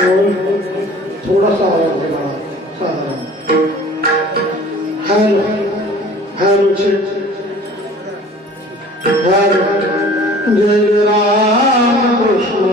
थोडासा आवाज आहे मला साधारण. Hello hello hello. जय राम कृष्ण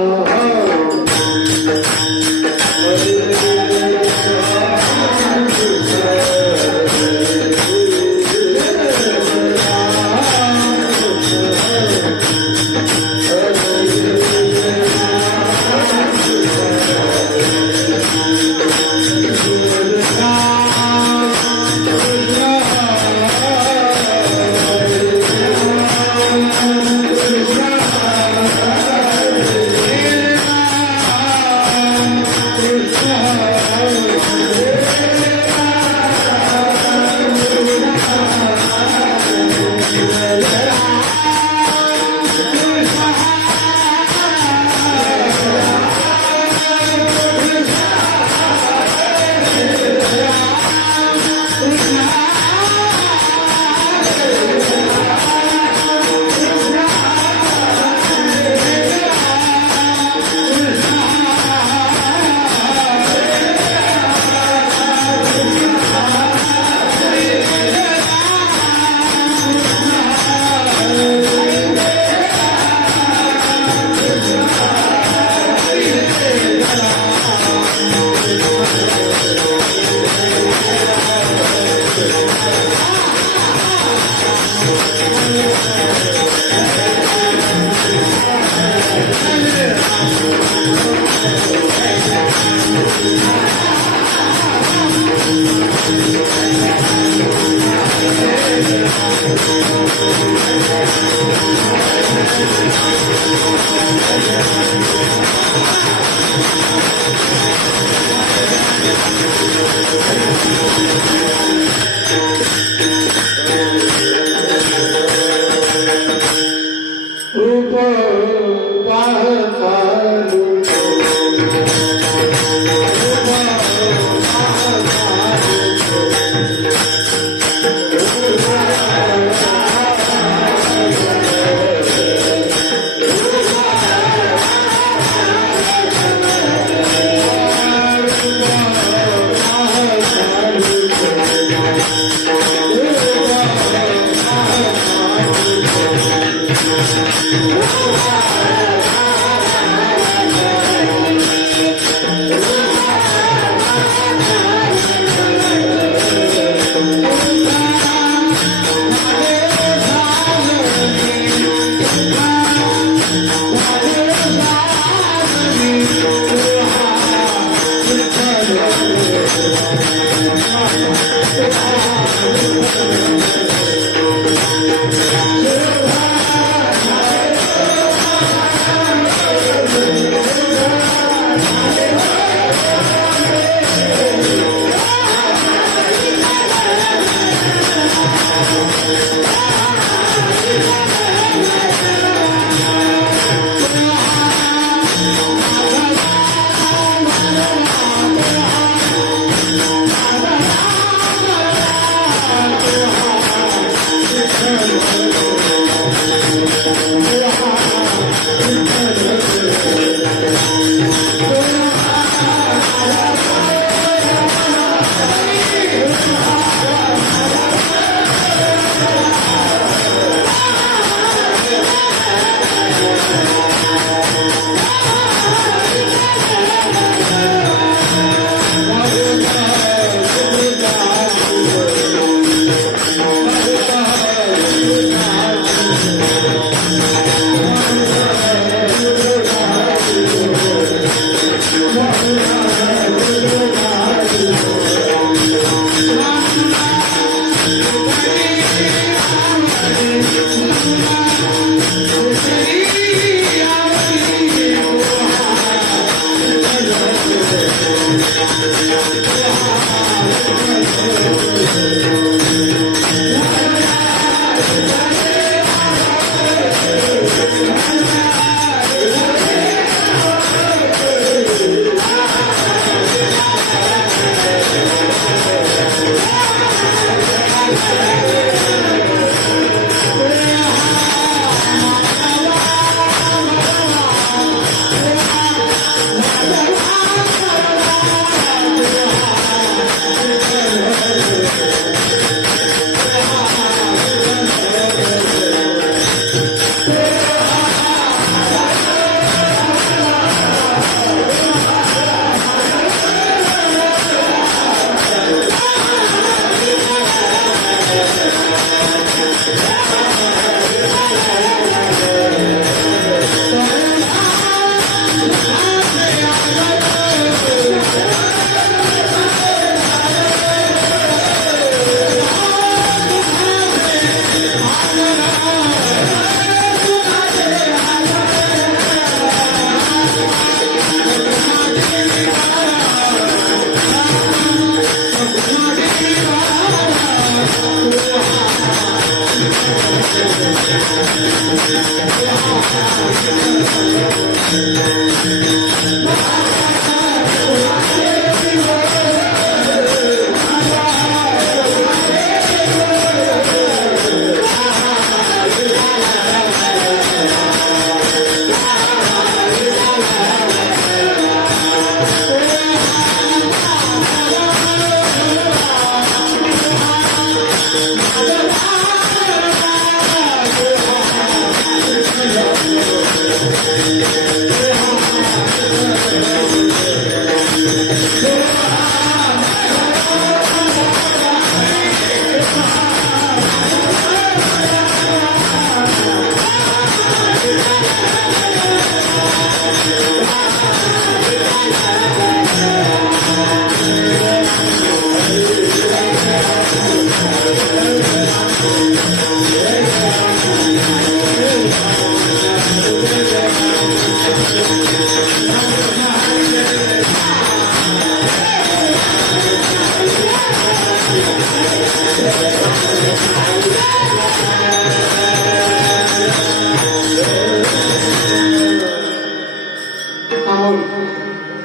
अमोल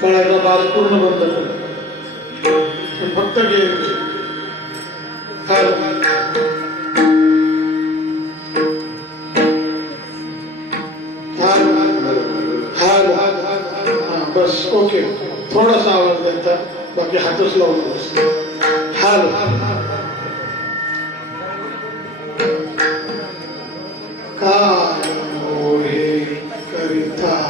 तळ्याचा बाज पूर्ण बंद कर. पण फक्त घे. हाल हाल हाल बस ओके. थोडासा आवाज द्यायचा, बाकी हातच लावून बस. हाल काय मोहे करिता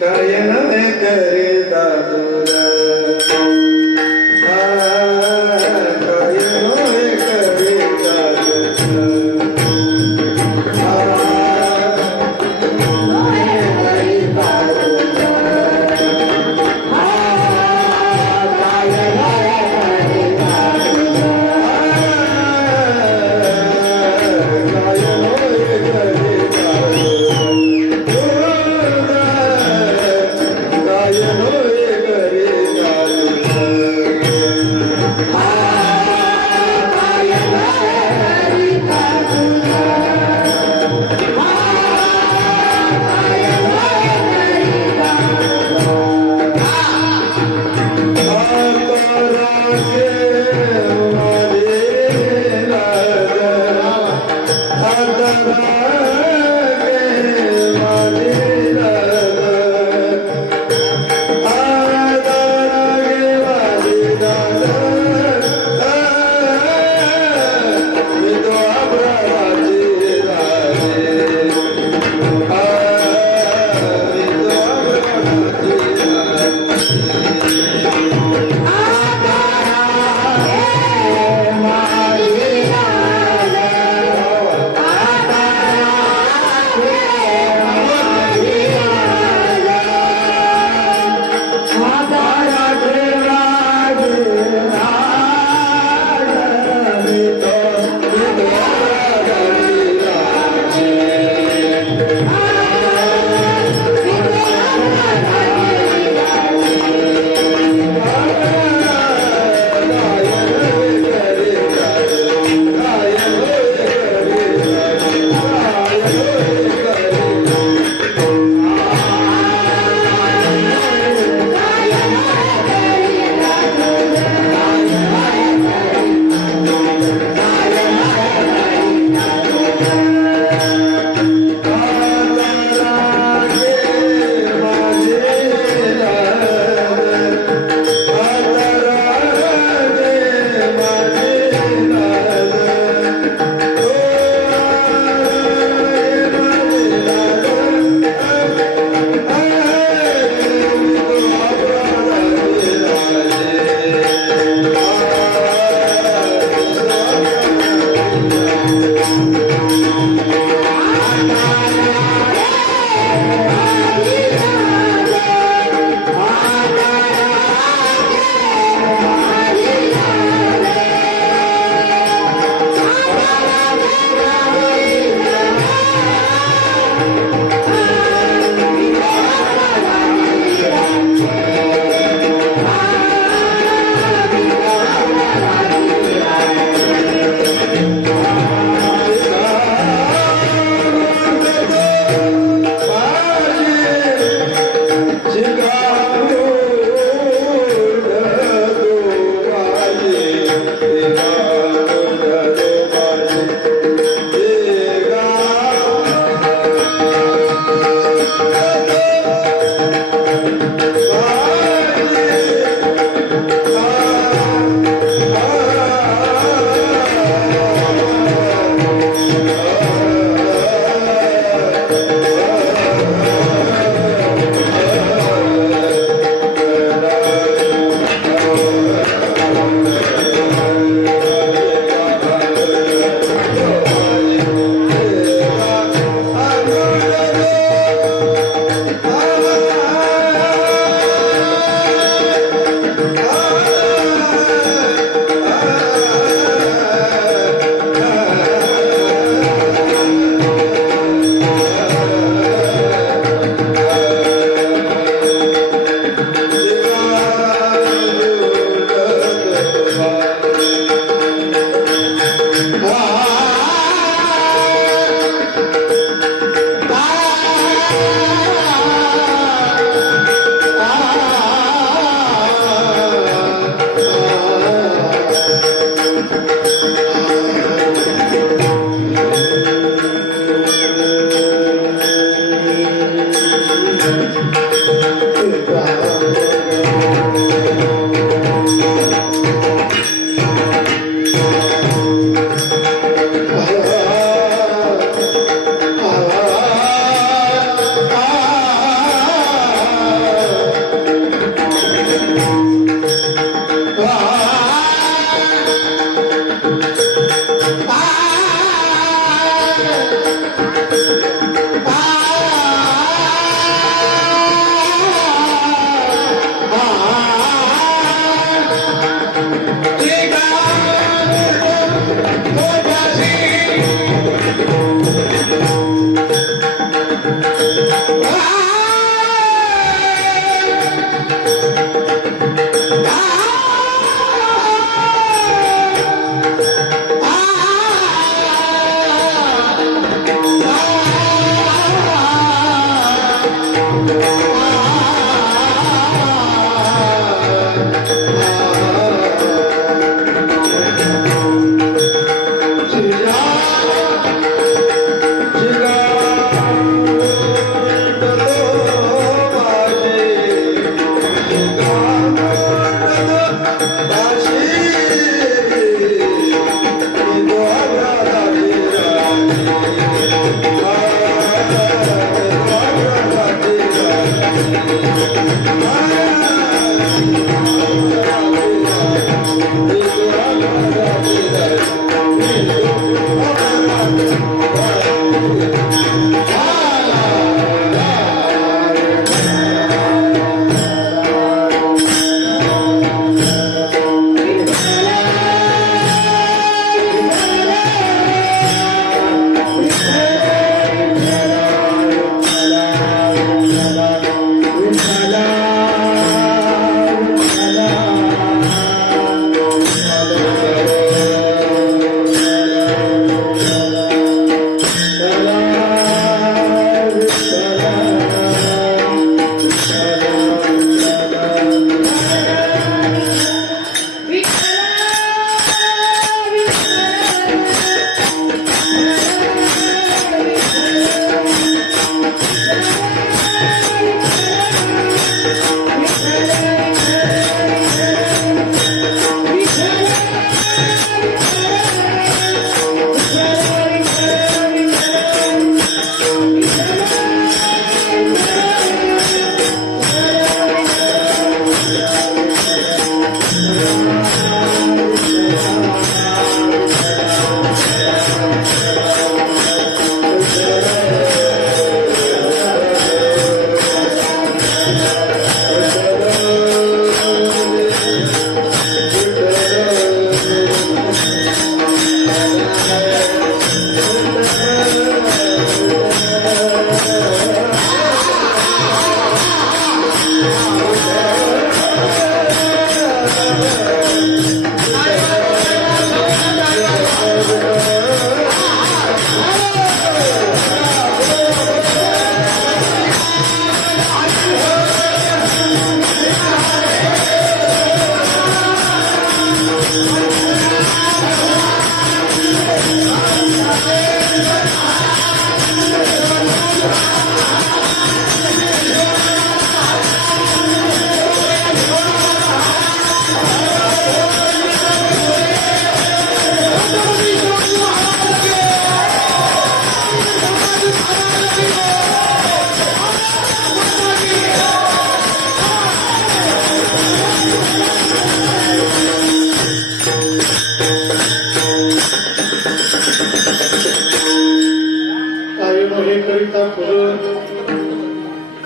गायन करे दादोरा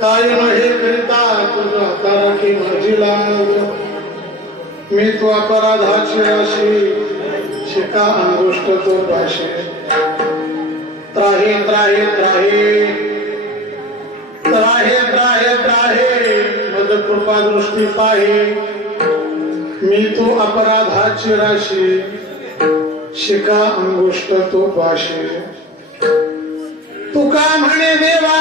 काय हे करिता तुझा हातारा की माझी लाज मी तू अपराधाची अशी शिका अंगुष्ट तो भाषे त्राहे त्राहे त्राहे त्राहे त्राहे त्राहे मद कृपा दृष्टी पाहे मी तू अपराधाची राशी शिका अंगुष्ट तो भाषे तुका म्हणे देवा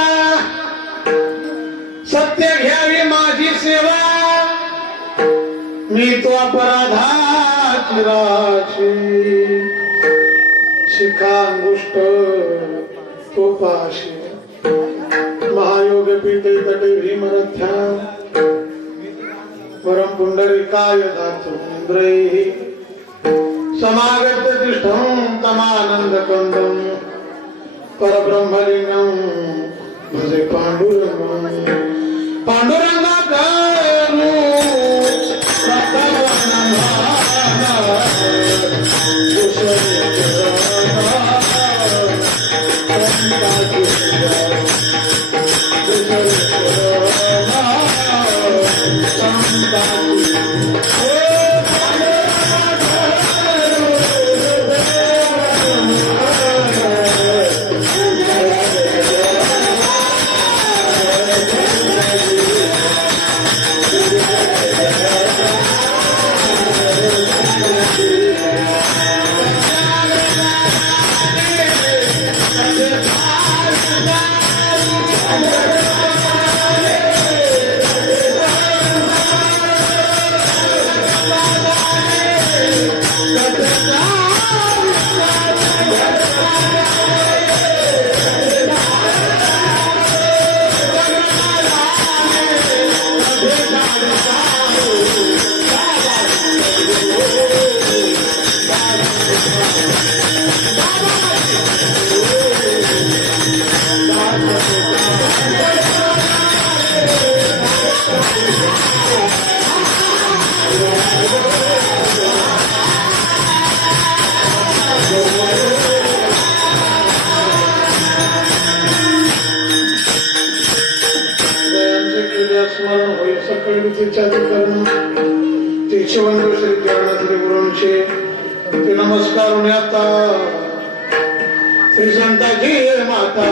सत्य घ्यावी माझी सेवा मी तो अपराधाची राशी शिखा अंगुष्ट तो पाशी महायोग पीठे तटे भीमरथ्या परम पुंडरीकाय धातु इंद्रैः समागत्य तिष्ठं तमानंद कंदं परब्रह्मलिंगं भजे पांडुरंगं पांडुरंगा करू दयांचे केले स्मरण होईल सकळी तिच्या कर्ण तिचे बंधू श्री चरण श्री गुरूंचे ते नमस्कार आता श्री संताजी माता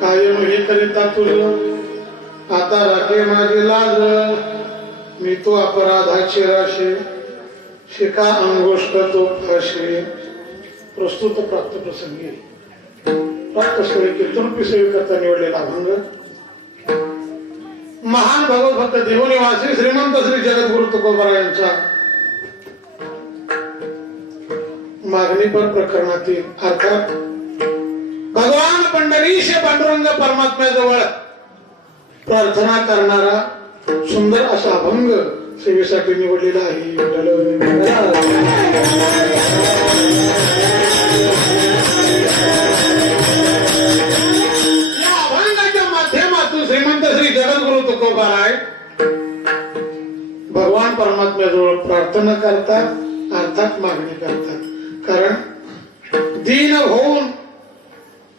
कायम हे करिता तुझ आता राखे माझी लाज मी तो अपराधाची राशी शिका अंगोष्ट तो फाशी प्रस्तुत प्राप्त प्रसंगी प्राप्त स्थळी कीर्तनरूपी सेवे करता निवडलेला अभंग महान भगवत भक्त देवनिवासी श्रीमंत श्री जगद्गुरु तुकोबाराय यांचा मागणीपर प्रकरणातील अर्थात भगवान पंढरीश पांडुरंग परमात्म्याजवळ प्रार्थना करणारा सुंदर असा अभंग सेवेसाठी निवडलेला आहे. या अभंगाच्या माध्यमातून श्रीमंत श्री जगद्गुरु तुकोबाराय भगवान परमात्म्याजवळ प्रार्थना करतात अर्थात मागणी करतात. कारण दीन होऊन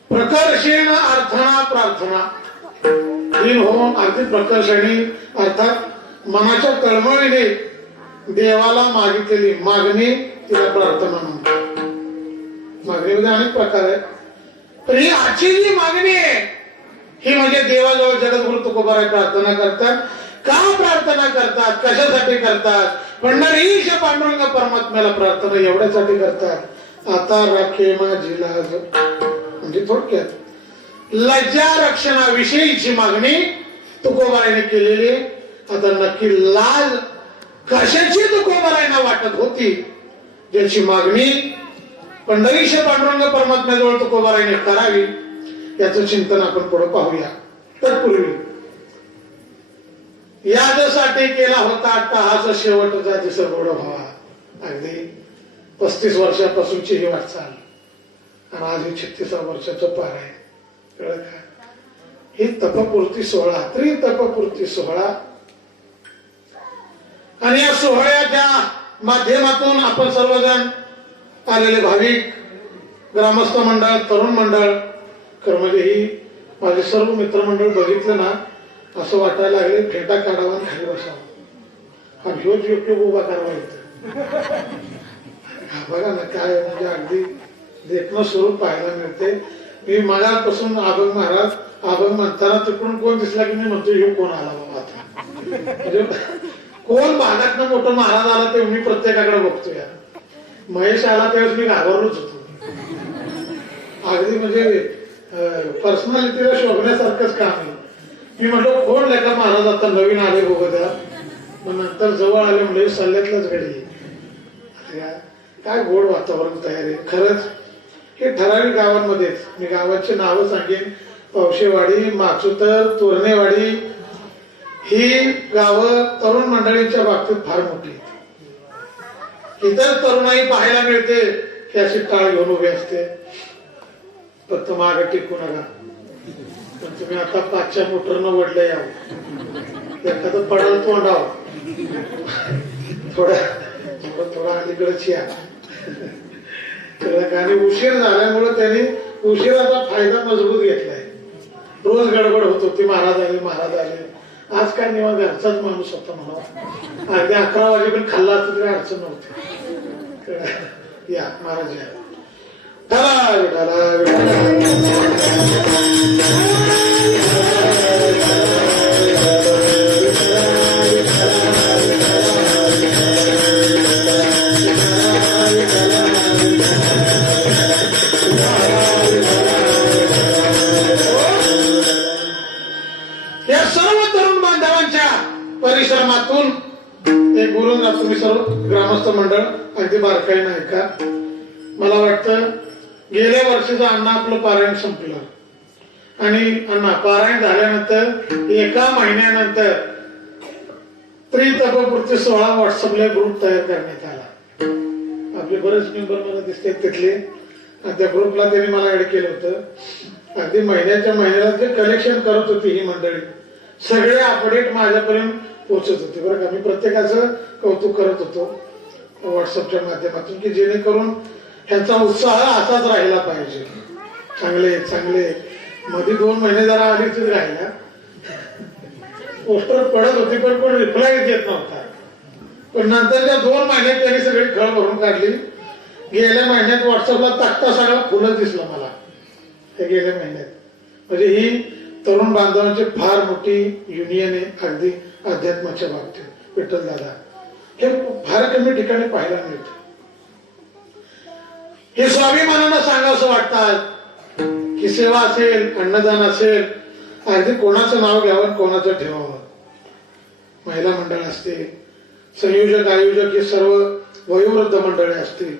प्रकर्षेण अर्थना प्रार्थना दीन होऊन अगदी प्रकर्षणी अर्थात मनाच्या तळमळीने देवाला मागितलेली मागणी तिला प्रार्थना म्हणतात. मागणीमध्ये अनेक प्रकार आहेत पण ही आजची जी मागणी आहे ही म्हणजे देवाजवळ जगद्गुरु तुकोबाराय प्रार्थना करतात. का प्रार्थना करतात कशासाठी करतात पंढरीश पांडुरंग परमात्म्याला प्रार्थना एवढ्यासाठी करतात आता राखे माझी लाज म्हणजे थोडक्यात लज्जा रक्षणाविषयीची मागणी तुकोबारायने केलेली. आता नक्की लाज कशाची तुकोबारायना वाटत होती ज्याची मागणी पंढरीश पांडुरंग परमात्म्याजवळ तुकोबारायने करावी याचं चिंतन आपण पुढे पाहूया. तत्पूर्वी यासाठी केला होता हाच शेवटचा दिवस गोड व्हावा. अगदी 35 वर्षापासूनची ही वाटचाल आणि आज 36 वर्षाचं पार आहे. कळलं का? ही तपपूर्ती सोहळा त्रितपपूर्ती सोहळा आणि या सोहळ्याच्या माध्यमातून आपण सर्वजण आलेले भाविक ग्रामस्थ मंडळ तरुण मंडळ म्हणजे ही माझे सर्व मित्रमंडळ बघितलं ना असं वाटायला लागले फेटा काढावा आणि खाली बसावा. हा ह्योच युट्यूब उभा करावा येतो. बघा ना काय म्हणजे अगदी देखणं स्वरूप पाहायला मिळते. मी मागापासून अभंग महाराज अभंग म्हणताना तिकडून कोण दिसला की मी म्हणतो ह्यो कोण आला बाबा आता म्हणजे कोण भागात मोठं महाराज आला ते मी प्रत्येकाकडे बघतो. या महेश आला त्यावेळेस मी घाबरलोच होतो. अगदी म्हणजे पर्सनॅलिटीला शोभण्यासारखंच काम आहे. मी म्हटलं कोण लेखा महाराज आता नवीन आले बघा मग नंतर जवळ आले म्हणजे सल्ल्यातलाच घडी काय गोड वातावरण तयार आहे. खरंच हे ठराविक गावांमध्येच मी गावाची नावं सांगेन. पावशेवाडी माचुतर तोरणेवाडी ही गावं तरुण मंडळींच्या बाबतीत फार मोठी आहेत. इतर तरुणाई पाहायला मिळते की अशी टाळ घेऊन उभी असते. फक्त मागे टिकू नका पण तुम्ही आता 5च्या मोटरनं वडलं यावं एखादं पडल तोंडाव थोडा अलीकडेच या. आणि उशीर झाल्यामुळे त्यांनी उशिराचा फायदा मजबूत घेतलाय. रोज गडबड होत होती महाराज आले आज काय निवांत घरचाच माणूस होता म्हणा. अगदी 11 वाजेपर्यंत खाल्ला असता तरी अडचण नव्हती. या महाराज या. विठाला विठाला या सर्व तरुण बांधवांच्या परिश्रमातून एक बोलून जा तुम्ही सर्व ग्रामस्थ मंडळ अगदी बारकाईने ऐका. मला वाटतं गेल्या वर्षीचं अण्णा आपलं पारायण संपलं आणि अण्णा पारायण झाल्यानंतर एका महिन्यानंतर त्रितपपूर्ती 16 व्हॉट्सअपला ग्रुप तयार करण्यात आला. आपले बरेच मेंबर मला दिसतात तिथले. त्या ग्रुपला त्यांनी मला ऍड केलं होतं. अगदी महिन्याच्या महिन्याला जे कलेक्शन करत होती ही मंडळी सगळे अपडेट माझ्यापर्यंत पोहोचत होते बरं का. मी प्रत्येकाचं कौतुक करत होतो व्हॉट्सअपच्या माध्यमातून की जेणेकरून ह्यांचा उत्साह असाच राहिला पाहिजे. चांगले चांगले मध्ये 2 महिने जरा आलीच राहिल्या. पोस्टर पडत होती पण कोण रिप्लाय देत नव्हता. पण नंतरच्या 2 महिन्यात त्यांनी सगळी खळ भरून काढली. गेल्या महिन्यात व्हॉट्सअपला तक्ता सगळा फुलच दिसला मला हे गेल्या महिन्यात. म्हणजे ही तरुण बांधवांची फार मोठी युनियन आहे अगदी अध्यात्माच्या बाबतीत. विठ्ठल दादा हे फार कमी ठिकाणी पाहायला मिळतं. हे स्वाभिमानानं सांगावंसं वाटतात की सेवा असेल अन्नदान असेल अगदी कोणाचं नाव घ्यावं कोणाचं ठेवावं. महिला मंडळ असते संयोजक आयोजक हे सर्व वयोवृद्ध मंडळे असतील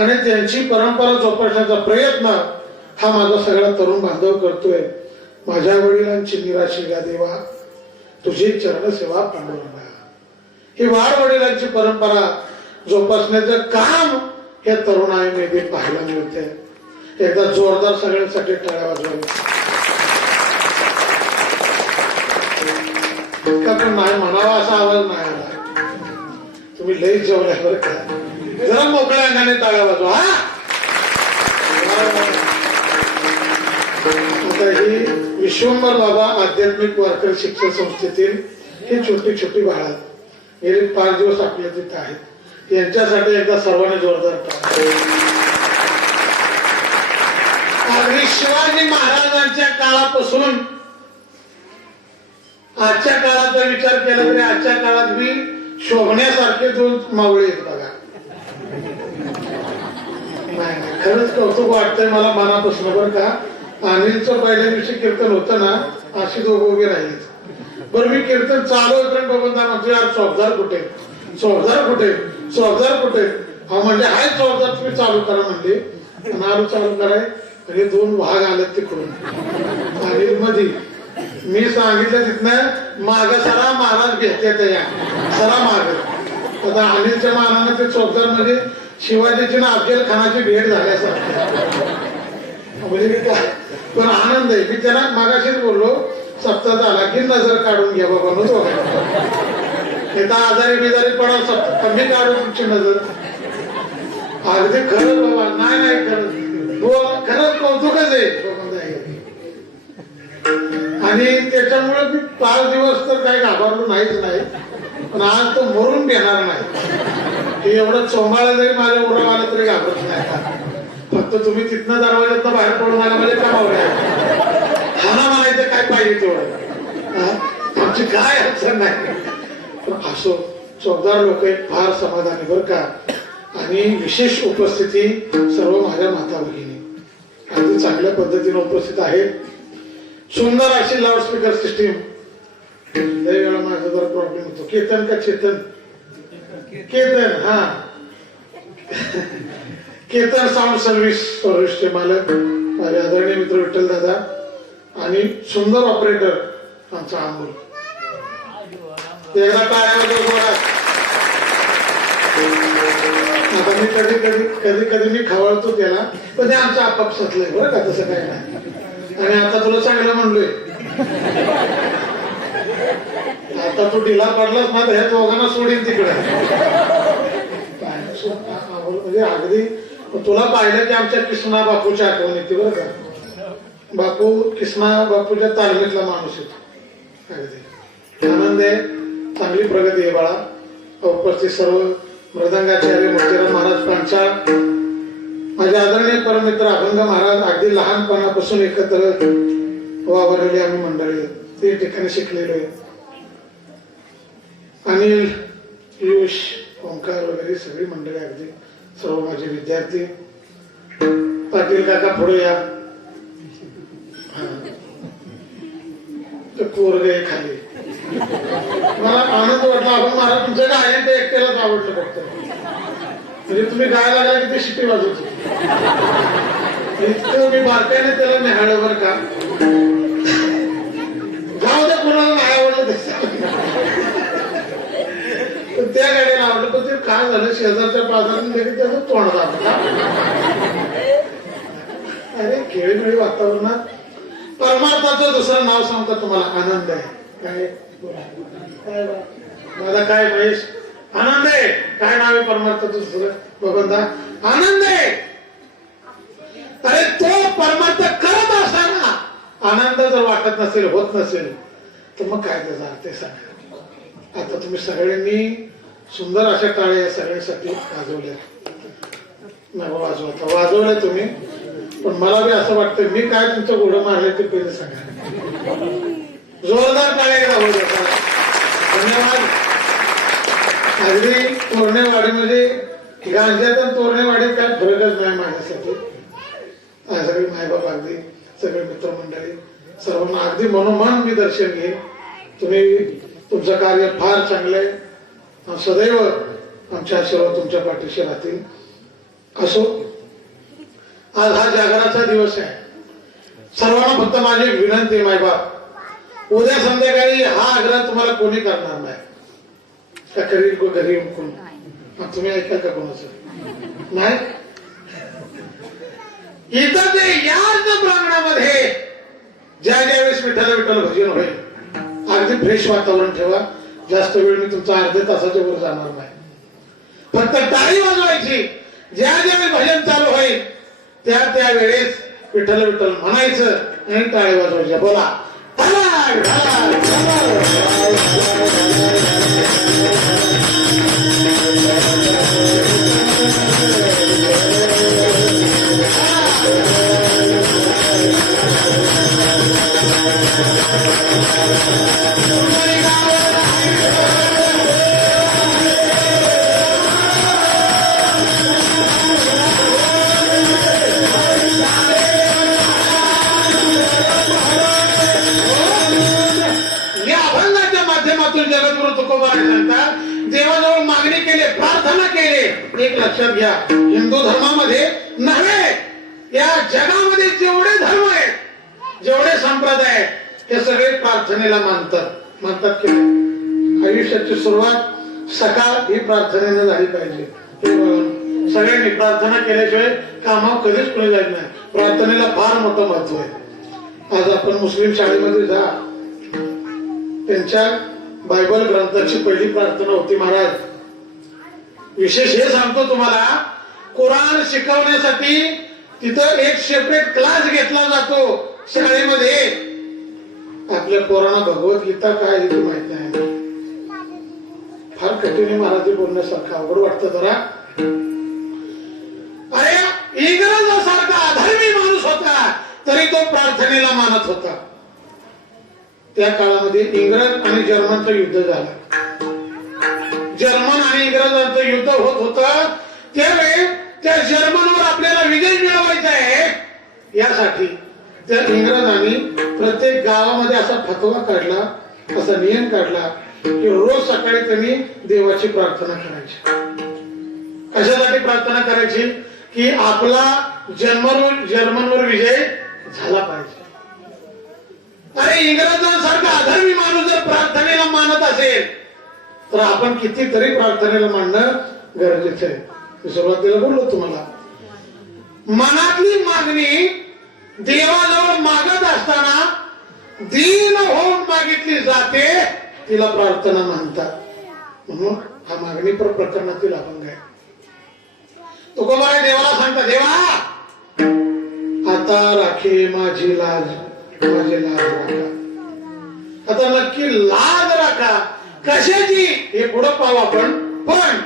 आणि त्यांची परंपरा जोपासण्याचा प्रयत्न हा माझा सगळा तरुण बांधव करतोय. माझ्या वडिलांची निराशी गा देवा तुझी चरण सेवा पांडुरंगा. ही वाढ वडिलांची परंपरा जोपासण्याचं काम हे तरुणाईमध्ये पाहायला मिळते. एकदा जोरदार सगळ्यांसाठी टाळ्या वाजवाव्या. पण नाही म्हणावा असा आवाज नाही आला. तुम्ही लई जेवलाय बरं का. जरा मोकळ्या अंगाने टाळ्या वाजवा. आता ही विश्वंभर बाबा आध्यात्मिक वारकरी शिक्षण संस्थेतील ही छोटी छोटी बाळा गेली 5 दिवस आपल्या तिथे आहेत. यांच्यासाठी एकदा सर्वांनी जोरदार अगदी शिवाजी महाराजांच्या काळापासून आजच्या काळाचा विचार केला तरी आजच्या काळात मी शोभण्यासारखे 2 मावळे आहेत बघा. नाही खरंच कौतुक वाटतंय मला मनापासून बरं का. अनिलचं पहिल्या दिवशी कीर्तन होतं ना अशी 2 उभे राहिले. बरं मी कीर्तन चालू होतं बघून म्हणतो यार चौकदार कुठे चौकदार कुठे चौकदार कुठे. हा म्हणजे हाय चौकदार तुम्ही चालू करा म्हणले आणि आलो चालू कराय आणि 2 वाघ आलेत तिकडून आणि मध्ये मी सांगितलं तिथनं माग सरा महाराज घेतले या सरा माग. आता अनिलच्या मानानं ते चौकदार म्हणजे शिवाजीची ना अफजल खानाची भेट झाल्यासारखं म्हणजे काय. पण आनंद आहे. मी त्यांना मागाशीच बोललो सप्ताह झाला की नजर काढून घ्या बाबा नो एकदा आजारी बिजारी पडा सप्ताह कमी काढू तुमची नजर. अगदी खरंच बाबा नाही नाही खरंच खरंच कौतुकच आहे. आणि त्याच्यामुळे मी 5 दिवस तर काही घाबरलो नाहीच नाही. पण आज तो मरून घेणार नाही. हे एवढं चोंबाळा जरी माझ्या उराव आलं तरी घाबरत नाही. फक्त तुम्ही तिथनं दरवाज्यात बाहेर पडून आला म्हणजे कमावलं हा ना म्हणायचं काय पाहिजे तेवढं आमची काय अडचण नाही. पण असो चौकदार लोक फार समाधानी बरं का. आणि विशेष उपस्थिती सर्व माझ्या माता भगिनी अगदी चांगल्या पद्धतीने उपस्थित आहेत. सुंदर अशी लाऊडस्पीकर सिस्टीम. लय वेळा माझा जरा प्रॉब्लेम होतो. कीर्तन का चेतन कीर्तन हा कीर्तन साऊंड सर्व्हिसचे मालक माझे आदरणीय मित्र विठ्ठल दादा आणि सुंदर ऑपरेटर आमचा अमोल. एकदा टाळ्या. आता मी कधी मी खवळतो त्याला पण ते आमच्या आपापसातलं आहे बरं का. तसं काही नाही. आणि आता तुला चांगलं म्हणलोय आता तू ढिला पडलास ना ह्या दोघांना सोडीन तिकडे. म्हणजे अगदी तुला पाहिलं की आमच्या कृष्णा बापूच्या आठवण येते बरं का. बापू कृष्णा बापूच्या तालमीतला माणूस येतो अगदी. आनंद आहे, चांगली प्रगती आहे बाळा. उपस्थित सर्व मृदंगाचार्य मोतीराम महाराज पांचाळ, माझे आदरणीय परमित्र अभंग महाराज, अगदी लहानपणापासून एकत्र वावरलेली आम्ही मंडळी ते ठिकाणी शिकलेलो आहे. अनिल, पियुष, ओंकार वगैरे सगळी मंडळी, अगदी सर्व माझे विद्यार्थी. पाटील काका पुढे या. पोरग आहे खाली. मला आनंद वाटला, आपण महाराज तुमचं काय आहे ते एकट्यालाच आवडलं फक्त. म्हणजे तुम्ही गायला लागला की ते शिटी वाजवतो. इतकं मी बारकाईने त्याला निहाळलं बरं का. जाऊ द्या, कोणाला नाही आवडलं त्या गाडीला आवडलं. पण ते काय झालं, शेजारच्या बाजारात लगेच त्याचं तोंड दाबलं. अरे खेळीमेळी वातावरणात परमार्थाचं दुसरं नाव सांगतो तुम्हाला, आनंद आहे. काय माझा काय महेश, आनंद आहे. काय नाव आहे परमार्थाचं दुसरं? बघा, आनंद आहे. अरे तो परमार्थ करत असताना आनंद जर वाटत नसेल, होत नसेल, तर मग काय त्याचा अर्थ सांगा. आता तुम्ही सगळ्यांनी सुंदर अशा टाळ्या या सगळ्यांसाठी वाजवल्या. नाही वाजवल्या तुम्ही, पण मला बी असं वाटतं मी काय तुमचं घोडं मारले ते पहिले सांगा. जोरदार टाळ्या राहू द्या. धन्यवाद. अगदी तोरणेवाडीमध्ये गांजात आणि तोरणेवाडीत काय फरकच नाही माझ्यासाठी. सगळे मायबाप, अगदी सगळे मित्रमंडळी, सर्वांना अगदी मनोमन मी दर्शन घेईन. तुम्ही तुमचं कार्य फार चांगलं आहे. सदैव आमच्या आशीर्वाद तुमच्या पाठीशी राहतील. असो, आज हा जागराचा दिवस आहे. सर्वांना फक्त माझी विनंती आहे, मायबाप, उद्या संध्याकाळी हा आग्रह तुम्हाला कोणी करणार नाही. का करील को घरी कोण? तुम्ही ऐकाल का कोणाचं? नाही. इथं ते याच प्रांगणामध्ये ज्या ज्यावेळेस विठ्ठल विठ्ठल भजन होईल, अगदी फ्रेश वातावरण ठेवा. जास्त वेळ मी तुमचा अर्ध्या तासाच्या वर जाणार नाही. फक्त टाळी वाजवायची. ज्या ज्यावेळेस भजन चालू होईल त्या वेळेस विठ्ठल विठ्ठल म्हणायचं आणि टाळी वाजवायच्या. बोला, देवाजवळ मागणी केली, प्रार्थना केली. एक लक्षात घ्या, हिंदू धर्मामध्ये नव्हे, या जगामध्ये जेवढे धर्म आहेत, जेवढे संप्रदाय आहेत, हे सगळे प्रार्थनेला मानतात की आयुष्याची सुरुवात सकाळ ही प्रार्थनेने झाली पाहिजे. सगळ्यांनी प्रार्थना केल्याशिवाय कामावर कधीच कोणी जायचं नाही. प्रार्थनेला फार मोठं महत्व आहे. आज आपण मुस्लिम शाळेमध्ये जा, त्यांच्या बायबल ग्रंथाची पहिली प्रार्थना होती. महाराज, विशेष हे सांगतो तुम्हाला, कुराण शिकवण्यासाठी तिथं एक सेपरेट क्लास घेतला जातो शाळेमध्ये. आपल्या पोरांना भगवद्गीता काय हे माहित नाही. फार कठीण महाराज बोलण्यासारखं, अवघड वाटतं जरा. अरे इंग्रजासारखा अधर्मी माणूस होता तरी तो प्रार्थनेला मानत होता. त्या काळामध्ये इंग्रज आणि जर्मनचं युद्ध झालं. जर्मन आणि इंग्रजांचं युद्ध होत होतं. त्यावेळी त्या जर्मनवर आपल्याला विजय मिळवायचा आहे, यासाठी त्या इंग्रजांनी प्रत्येक गावामध्ये असा फतवा काढला, असा नियम काढला की रोज सकाळी त्यांनी देवाची प्रार्थना करायची. कशासाठी प्रार्थना करायची? की आपला जर्मनवर विजय झाला पाहिजे. अरे इंग्रजांसारखा अधर्मी माणूस जर प्रार्थनेला मानत असेल तर आपण कितीतरी प्रार्थनेला मानणं गरजेचं आहे. सुरुवातीला बोललो तुम्हाला, मनातली मागणी देवाजवळ मागत असताना दीन होऊन मागितली जाते, तिला प्रार्थना म्हणतात. म्हणून हा मागणी प्रकरणातील अभंग आहे. तुकोबाई देवाला सांगता, देवा आता राखे माझी लाज, माझी लाज राखा. आता नक्की लाज राखा कशाची हे पुढं पाहू आपण. पण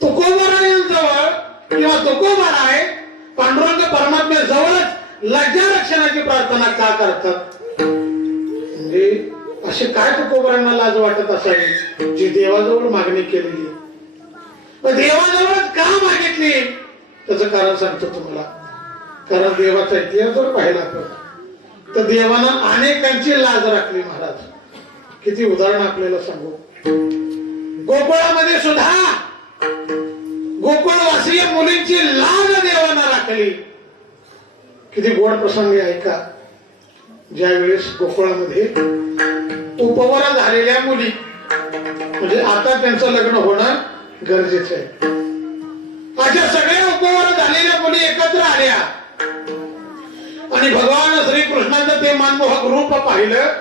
तुकोबारायांजवळ किंवा तुकोबाराय पांडुरंग परमात्म्याजवळच लज्जा रक्षणाची प्रार्थना का करतात? म्हणजे असे काय तुकोबारांना लाज वाटत असावी जी देवाजवळ मागणी केलेली? देवाजवळच का मागितली? त्याचं कारण सांगतो तुम्हाला. कारण देवाचा इतिहास जर पाहिला आपण तर देवानं अनेकांची लाज राखली महाराज. किती उदाहरण आपल्याला सांगू. गोकुळामध्ये सुद्धा गोकुळवासीय मुलींची लाज देवानं राखली. किती गोड प्रसंग ऐका. ज्या वेळेस गोकुळामध्ये उपवरा झालेल्या मुली म्हणजे आता त्यांचं लग्न होणं गरजेचं आहे. अशा सगळ्या उपवरा झालेल्या मुली एकत्र आल्या आणि भगवान श्रीकृष्णाचं ते मनमोहक रूप पाहिलं.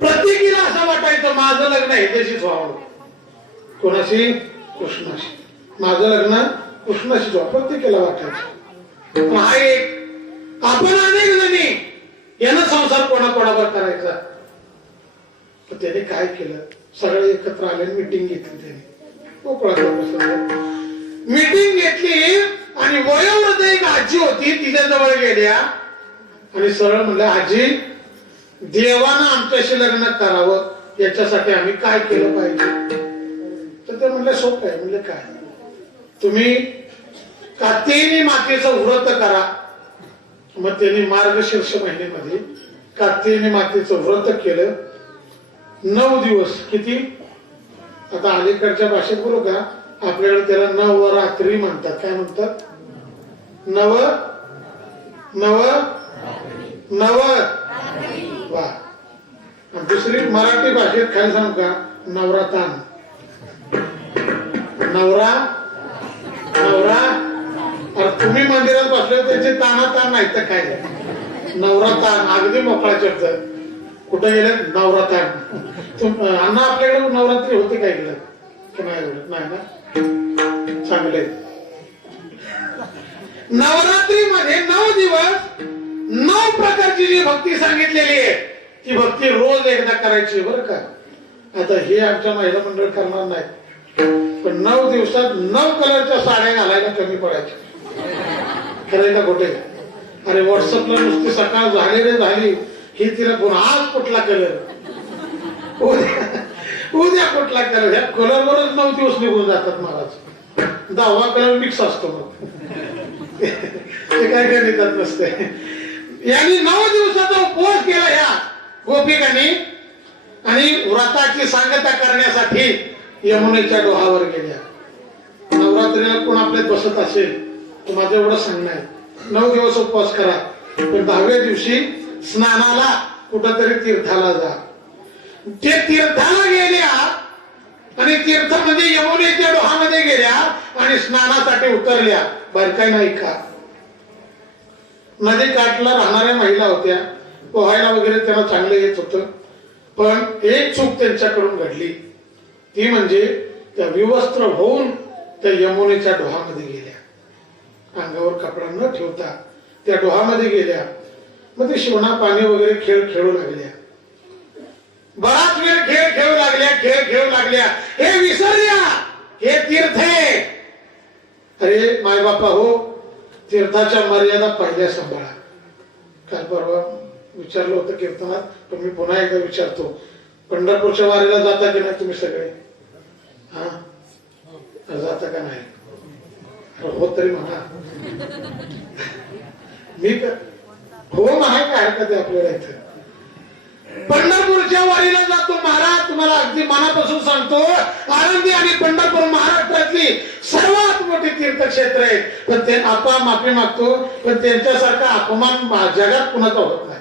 प्रत्येकीला असं वाटायचं माझं लग्न ह्याच्याशीच व्हावं. कोणाशी? कृष्णाशी. माझं लग्न कृष्णाशीच व्हावं प्रत्येकीला वाटायचं. हा एक आपण अनेक जणी यानं संसार कोणाकोणावर करायचा. तर त्याने काय केलं? सगळे एकत्र आले मीटिंग घेतली. त्याने मीटिंग घेतली आणि वयोवृद्ध एक आजी होती तिच्या जवळ गेल्या आणि सरळ म्हणलं आजी देवानं आमच्याशी लग्न करावं याच्यासाठी आम्ही काय केलं पाहिजे? तर ते म्हणले सोपं आहे. म्हणजे काय? तुम्ही कात्यायनी मातेचं व्रत करा. मग त्यांनी मार्गशीर्ष महिन्यामध्ये कात्यायनी मातेचं व्रत केलं 9 दिवस. किती? आता अलीकडच्या भाषेत बोलू का? आपल्याकडे त्याला नवरात्री म्हणतात. काय म्हणतात? नव नव नव वा. दुसरी मराठी भाषेत काय सांगू का? नवरातान. नवरा नवरा. अरे तुम्ही मंदिरात बसले त्याचे तानातान नाही तर काय? नवरातान अगदी मोकळा शब्द. कुठे गेले? नवरातान. अण्णा आपल्याकडे नवरात्री होते काय गेलं की नाही? एवढं नाही ना. चांगले. नवरात्रीमध्ये 9 दिवस 9 प्रकारची जी भक्ती सांगितलेली आहे ती भक्ती रोज एकदा करायची बरं का. आता हे आमच्या महिला मंडळ करणार नाही पण 9 दिवसात 9 कलरच्या साड्या घालायला कमी पडायच्या. करायला कुठे? अरे व्हॉट्सअपला नुसती सकाळ झाली ही तिला पुन्हा आज कुठला कलर उद्या कुठला कलर. ह्या कलरवरच 9 दिवस निघून जातात महाराज. 10वा कलर मिक्स असतो मग ते काय गणितात नसते. यांनी 9 दिवसाचा उपवास केला ह्या गोपिकांनी आणि व्रताची सांगता करण्यासाठी यमुनेच्या डोहावर गेल्या. नवरात्रीला कोण आपल्यात बसत असेल तर माझं एवढं सांगणं आहे 9 दिवस उपवास करा पण 10व्या दिवशी स्नानाला कुठंतरी तीर्थाला जा. ते तीर्थाला गेल्या आणि तीर्थामध्ये यमुनेच्या डोहामध्ये गेल्या आणि स्नानासाठी उतरल्या. बाहेर काय नाही का? नदी काठला राहणाऱ्या महिला होत्या. पोहायला वगैरे त्यांना चांगलं येत होतं. पण एक चूक त्यांच्याकडून घडली ती म्हणजे त्या विवस्त्र होऊन त्या यमुनेच्या डोहामध्ये गेल्या. अंगावर कपडा न ठेवता त्या डोहामध्ये गेल्या. मग ते शिवणा पाणी वगैरे खेळ खेळू लागल्या. बराच वेळ खेळ खेळू लागल्या. हे विसरल्या हे तीर्थ आहे. अरे माय बापा हो तीर्थाच्या मर्यादा पहिल्या सांभाळा. काल परवा विचारलं होतं कीर्तनात पण मी पुन्हा एकदा विचारतो. पंढरपूरच्या वारीला जाता की नाही तुम्ही सगळे? हा जाता का नाही? हो तरी म्हणा. मी हो म्हणाय काय हरकत आहे आपल्याला इथं. पंढरपूरच्या वारीला जातो महाराज. तुम्हाला अगदी मनापासून सांगतो आळंदी आणि पंढरपूर महाराष्ट्रातली सर्वात मोठी तीर्थक्षेत्र आहे. पण ते आपण माफी मागतो पण त्यांच्यासारखा अपमान जगात कुणाचा होत नाही.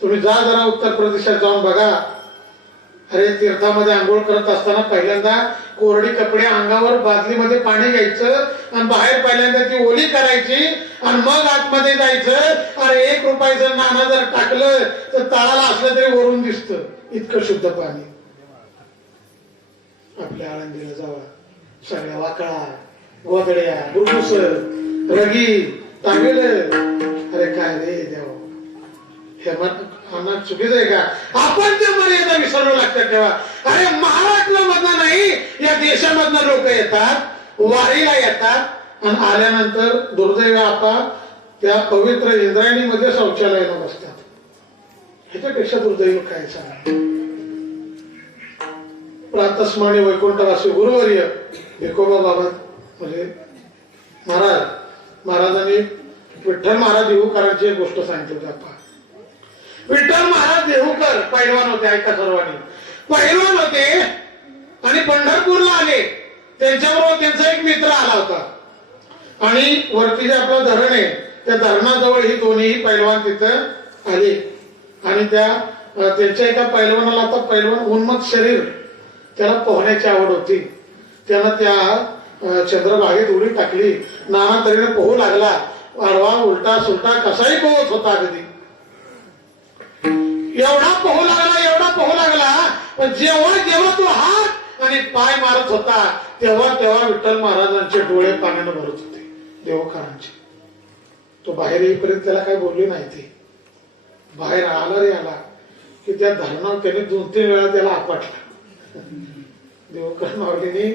तुम्ही जा जरा उत्तर प्रदेशात जाऊन बघा. अरे तीर्थामध्ये आंघोळ करत असताना पहिल्यांदा कोरडी कपडे अंगावर बादलीमध्ये पाणी घ्यायचं आणि बाहेर पहिल्यांदा ती ओली करायची आणि मग आतमध्ये जायचं. अरे 1 रुपयाचं नाणं जर टाकलं तर तळाला असलं तरी वरून दिसतं इतकं शुद्ध पाणी. आपल्या आळंदीला जावा. सगळ्या वाकळा गोदड्या बुरबुस रगी तांबेल. अरे काय रे देव हे म्हणणं चुकीचं आहे का? आपण त्या मर्यादा विसरलो, लक्षात ठेवा. अरे महाराष्ट्र मधनं नाही, या देशामधनं लोक येतात, वारीला येतात आणि आल्यानंतर दुर्दैव आता त्या पवित्र इंद्रायणीमध्ये शौचालयाला बसतात. ह्याच्यापेक्षा दुर्दैव काय सांगा. प्रातस्मरणी वैकुंठवासी गुरुवर्य भिकोबा बाबा म्हणजे महाराजांनी विठ्ठल महाराज देहूकरांची एक गोष्ट सांगितली होती. आपण विठ्ठल महाराज देहूकर पैलवान होते, ऐका सर्वांनी. पैलवान होते आणि पंढरपूरला आले. त्यांच्याबरोबर त्यांचा एक मित्र आला होता आणि वरती जे आपलं धरण आहे त्या धरणाजवळ ही दोन्ही पैलवान तिथं आले आणि त्यांच्या एका पैलवानाला, आता पैलवान उन्मत्त शरीर, त्याला पोहण्याची आवड होती. त्यानं त्या चंद्रभागेत उडी टाकली, नाना तऱ्हेने पोहू लागला. आडवा उलटा सुलटा कसाही पोहत होता. अगदी एवढा पोहू लागला, पण जेव्हा तो हात आणि पाय मारत होता तेव्हा विठ्ठल महाराजांचे डोळे पाण्याने भरत होते, देवकरांचे. तो बाहेर येईपर्यंत त्याला काही बोलले नाही. ते बाहेर आला रे आला की त्या धरणावर त्याने 2-3 वेळा त्याला आपटला. देवकर माऊलीने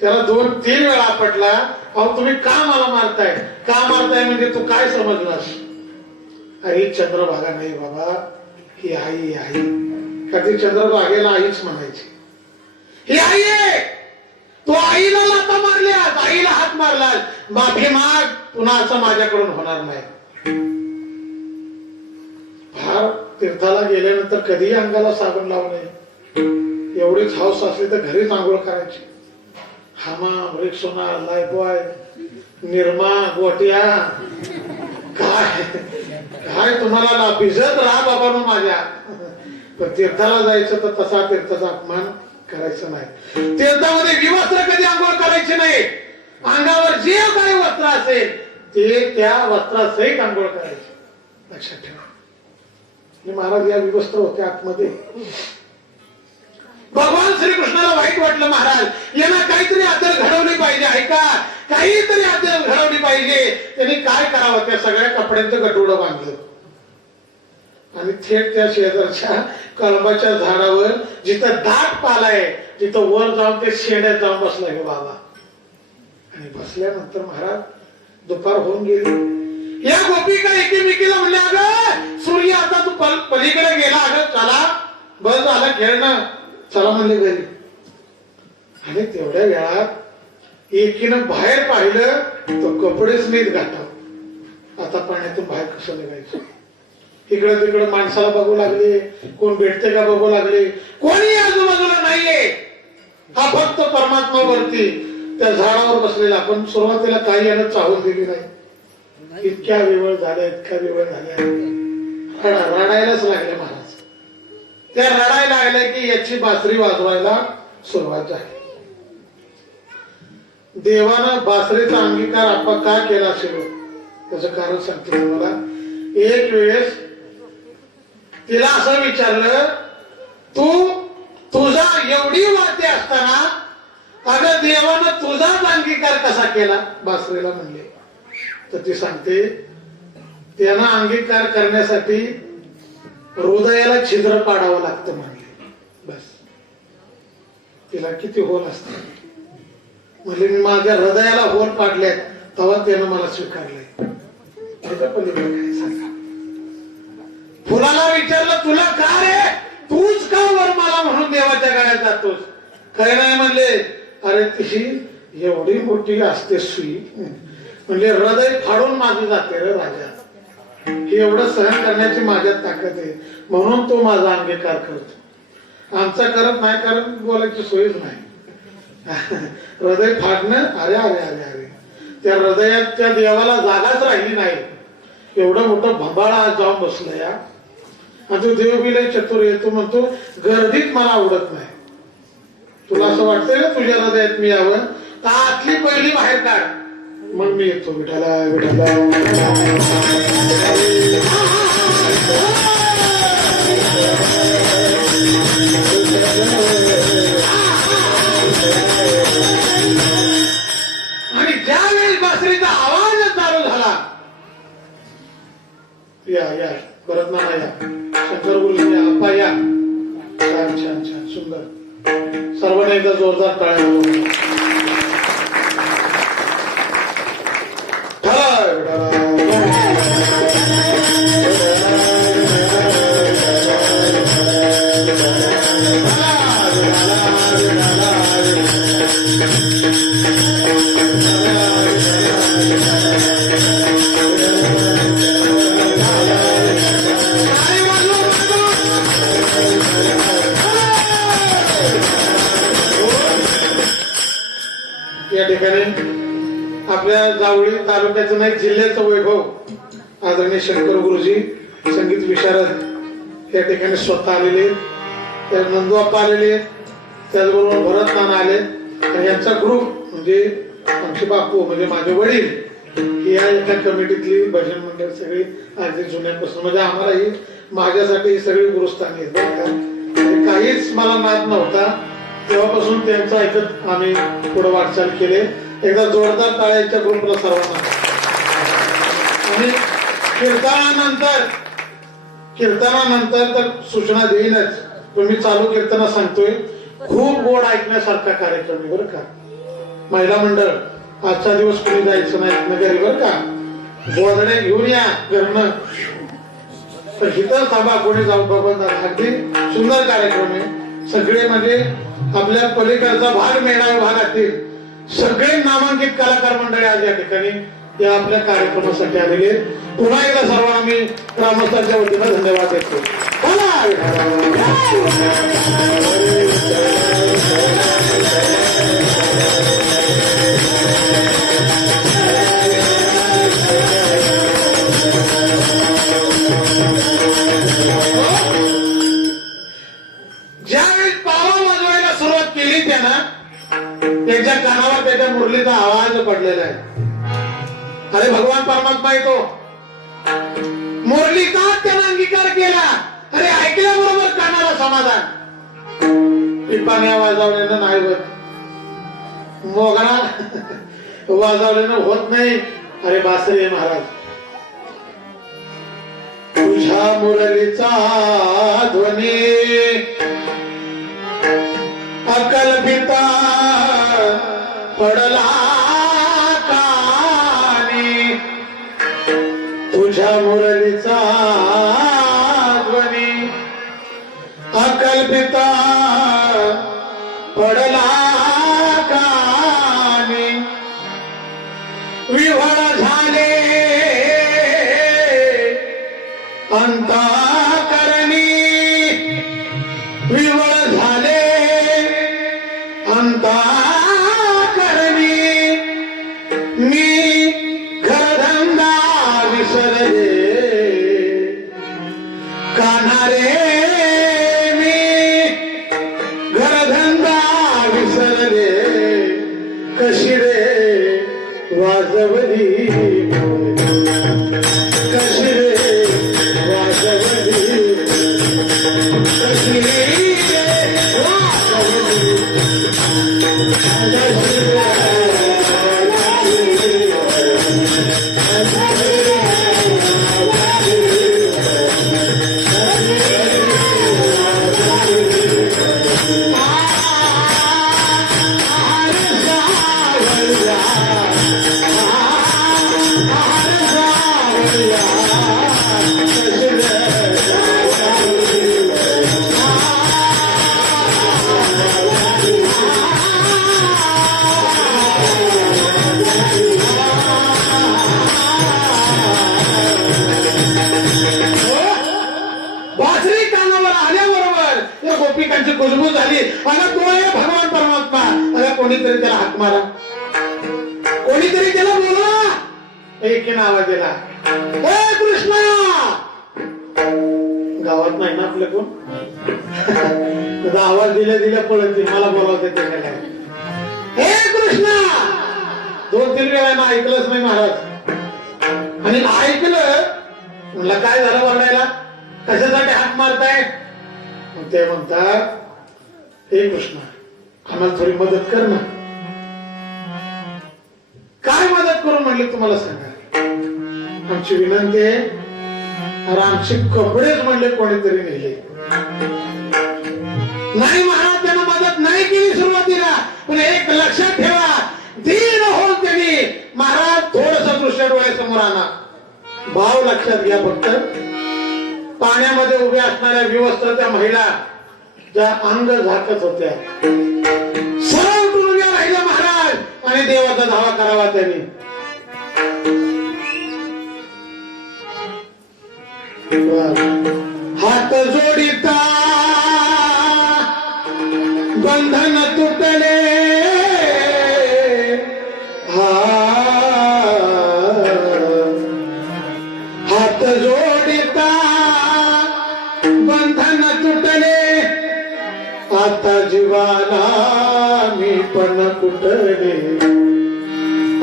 त्याला 2-3 वेळा आपटला. अहो तुम्ही का मला मारताय, का मारताय म्हणजे तू काय समजलास? अरे चंद्रभागा नाही बाबा, ही आई आहे. कधी चंद्रभागेला आईच म्हणायची. ही आई आहे. तो आईला लाथा मारल्यास, आईला हात मारलास, माफी माग, पुन्हा असं माझ्याकडून होणार नाही. फार तीर्थाला गेल्यानंतर कधीही अंगाला साबण लावू नये. एवढीच हौस असली तर घरीच आंघोळ करायची. हामा, रिक्सोना, लायबॉय, निरमा, गोट्या, काय तुम्हाला भिजत राहा बाबा माझ्या. पण तीर्थाला जायचं तर तसा तीर्थाचा अपमान करायचं नाही. तीर्थामध्ये विवस्त्र कधी आंघोळ करायची नाही. अंगावर जे काही वस्त्र असेल ते त्या वस्त्रासहित आंघोळ करायचे, लक्षात ठेवा. महाराज या विवस्त्र होते आतमध्ये. भगवान श्रीकृष्णाला वाईट वाटलं, महाराज यांना काहीतरी अद्दल घडवली पाहिजे, ऐका, काहीतरी अद्दल घडवली पाहिजे. त्यांनी काय करावं, त्या सगळ्या कपड्यांचं गठुडं बांधलं आणि थेट त्या शेजारच्या कळंबाच्या झाडावर, जिथं दाट पाला आहे तिथं वर जाऊन ते शेंड्यात जाऊन बसला हे बाबा. आणि बसल्यानंतर महाराज दुपार होऊन गेली. या गोपिका एकीमेकीला म्हणल्या, अगं सूर्य आता तू पलीकडे गेला, अगं चला बस झालं खेळणं, चला म्हणले घरी. आणि तेवढ्या वेळात एकीनं बाहेर पाहिलं तर कपडेच नीट घाटाव. आता पाण्यातून बाहेर कसं निघायचं. इकडं तिकडं माणसाला बघू लागले, कोण भेटते का बघू लागले, कोणी आजूबाजूला नाहीये. हा फक्त परमात्मा वरती त्या झाडावर बसलेला. पण सुरुवातीला काही यानं चाहूल दिली नाही. इतक्या वेळ झाल्या रडायलाच लागले महाराज. त्या रडायला लागल्या की याची बासरी वाजवायला सुरुवात झाली. देवानं बासरीचा अंगीकार आपण का केला असेल त्याचं कारण सांगतो तुम्हाला. एक वेळेस तिला असं विचारलं, तुझा एवढी वाद्य असताना अगं देवानं तुझाच अंगीकार कसा केला बासरीला म्हणले. तर ती सांगते, त्यांना अंगीकार करण्यासाठी हृदयाला छिद्र पाडावं लागतं म्हणले. बस तिला किती होल असते म्हणजे मी माझ्या हृदयाला होल पाडल्यात तेव्हा त्यानं मला स्वीकारलंय. त्याच्या पलीकडे काय सांगा. फुलाला विचारलं, तुला का रे, तूच का वर मला म्हणून देवाच्या गळ्यात जातोस? काय नाही म्हणले, अरे ती एवढी मोठी असते सुई, म्हणजे हृदय फाडून माझं जाते रे राजा. हे एवढं सहन करण्याची माझ्यात ताकद आहे म्हणून तो माझा अंगीकार करतो. आमचा करत नाही, कारण बोलायची सोयच नाही. हृदय फाडणं, अरे अरे अरे अरे त्या हृदयात त्या देवाला जागाच राहिली नाही. एवढं मोठं भंबाळा आज जाऊन बसलं या. आणि तो देव बी लय चतुर येतो, म्हणतो गर्दीत मला आवडत नाही. तुला असं वाटतंय ना तुझ्या हृदयात मी यावं, तर आतली पहिली बाहेर काढ, मग मी येतो. विठाला विठाला आणि ज्यावेळी बासरीचा आवाज चालू झाला, या या परत ना या छान सुंदर. सर्वांनी एकदा जोरदार टाळ्या वाजवा. या ठिकाणी आपल्या जावळी तालुक्याचं नाही जिल्ह्याचं वैभव आदरणीय शंकर गुरुजी संगीत विशारद या ठिकाणी स्वतः आलेले, त्या नंदूआप्पा आलेले, त्याचबरोबर भरत नाना आले आणि यांचा ग्रुप म्हणजे आमचे बापू म्हणजे माझे वडील ही या एका कमिटीतली भजन मंडळ सगळी अगदी जुन्यापासून म्हणजे आम्हालाही माझ्यासाठी ही सगळी गुरुस्थानी आहेत बरं का. आणि काहीच मला नाद नव्हता तेव्हापासून त्यांचं ऐकत आम्ही पुढे वाटचाल केले. एकदा जोरदार टाळ्यांच्या ग्रुपला सर्वांना. आणि कीर्तनानंतर तर सूचना देईनच, पण मी चालू कीर्तना सांगतोय. खूप गोड ऐकण्यासारखा कार्यक्रम आहे बरं का. महिला मंडळ आजचा दिवस कोणी जायचं नाही घरी बरं का. गोधड्या घेऊन या घरनं, तर इथं थांबा कोणी जाऊ बाबा. अगदी सुंदर कार्यक्रम आहे. सगळे म्हणजे आपल्या पलीकडचा भाग मेळावा भागातील सगळे नामांकित कलाकार मंडळी आज या ठिकाणी या आपल्या कार्यक्रमासाठी आलेले. पुन्हा एकदा सर्वांना मी ग्रामस्थांच्या वतीनं धन्यवाद देतो. ज्यावेळी पावा वाजवायला सुरुवात केली त्यानं त्याच्या कानावर त्याच्या मुरलीचा आवाज पडलेला आहे. अरे भगवान परमात्मा येतो. मुरलीचा त्यानं अंगीकार केला. अरे ऐकल्याबरोबर कानाला समाधान. पिपाण्या वाजवल्यानं नाही होत, मोगरा वाजवल्यानं होत नाही. अरे बासरी महाराज तुझ्या मुरलीचा ध्वनी अकल्पिता पडला कानी. तुझ्या मुरलीचा ध्वनी अकल्पिता पडला कानी. विव्हळ झाले अंतःकरणी, विव्हळ झाले अंतःकरणी. मी घरधंदा विसरले कान्हा रे. मी घरधंदा विसरले कशी रे वाजवली. कशी रे वाजवली. कशी रे वाजवली. गोपिकांची कुजबूज झाली. मला तो आहे भगवान परमात्मा. अगं कोणीतरी त्याला हाक मारा, कोणीतरी त्याला बोला. एकीनं आवाज दिला, हे कृष्णा. गावात नाही ना आपल्या कोण. आवाज दिल्या पळत मला बोलावते ते काय. हे कृष्णा. 2-3 वेळा ऐकलंच नाही महाराज. आणि ऐकलं म्हणलं काय झालं वरडायला, कशासाठी हाक मारताय. ते म्हणतात हे कृष्णा आम्हाला थोडी मदत कर ना. काय मदत करू म्हणले तुम्हाला सांगा. आमची विनंती आहे. अरे आमचे कपडेच म्हणले कोणीतरी नेले. नाही महाराज त्यांना मदत नाही केली सुरुवातीला, पण एक लक्षात ठेवा, दीन होऊन त्यांनी महाराज थोडस दृश्य डोळ्यासमोर आणा. भाव लक्षात घ्या. फक्त पाण्यामध्ये उभ्या असणाऱ्या विवस्त्र त्या महिला ज्या अंग झाकत होत्या, सरळ उठून उभ्या राहिल्या महाराज आणि देवाचा धावा करावा त्यांनी. हात जोडिता बंधन तुटले, हात जोडिता बंधन तुटले, आता जीवाला मी पण कुठले,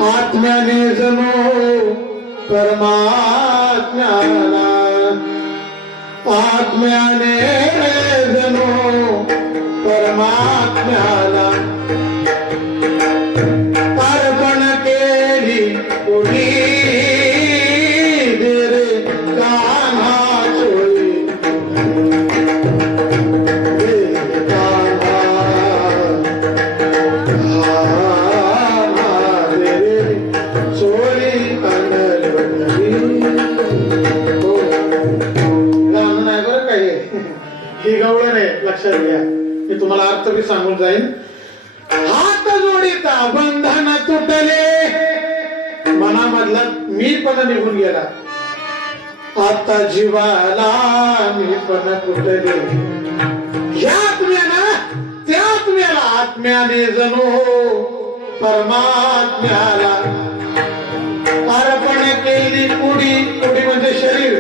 आत्म्याने जणू परमात्म्याला, आत्म्याने जणू परमात्म्याला अर्पण केली कोणी रे कान्हा चोळी, ही गवळण आहे, लक्षात घ्या. मी तुम्हाला अर्थ बी सांगून जाईन. हात जोडिता बंधन तुटले, मनामधला मी पण निघून गेला, आता जीवाला मी पण कुठले, ह्या आत्म्याला त्या आत्म्याला, आत्म्याने जणू परमात्म्याला अर्पण केली पुडी. पुडी म्हणजे शरीर,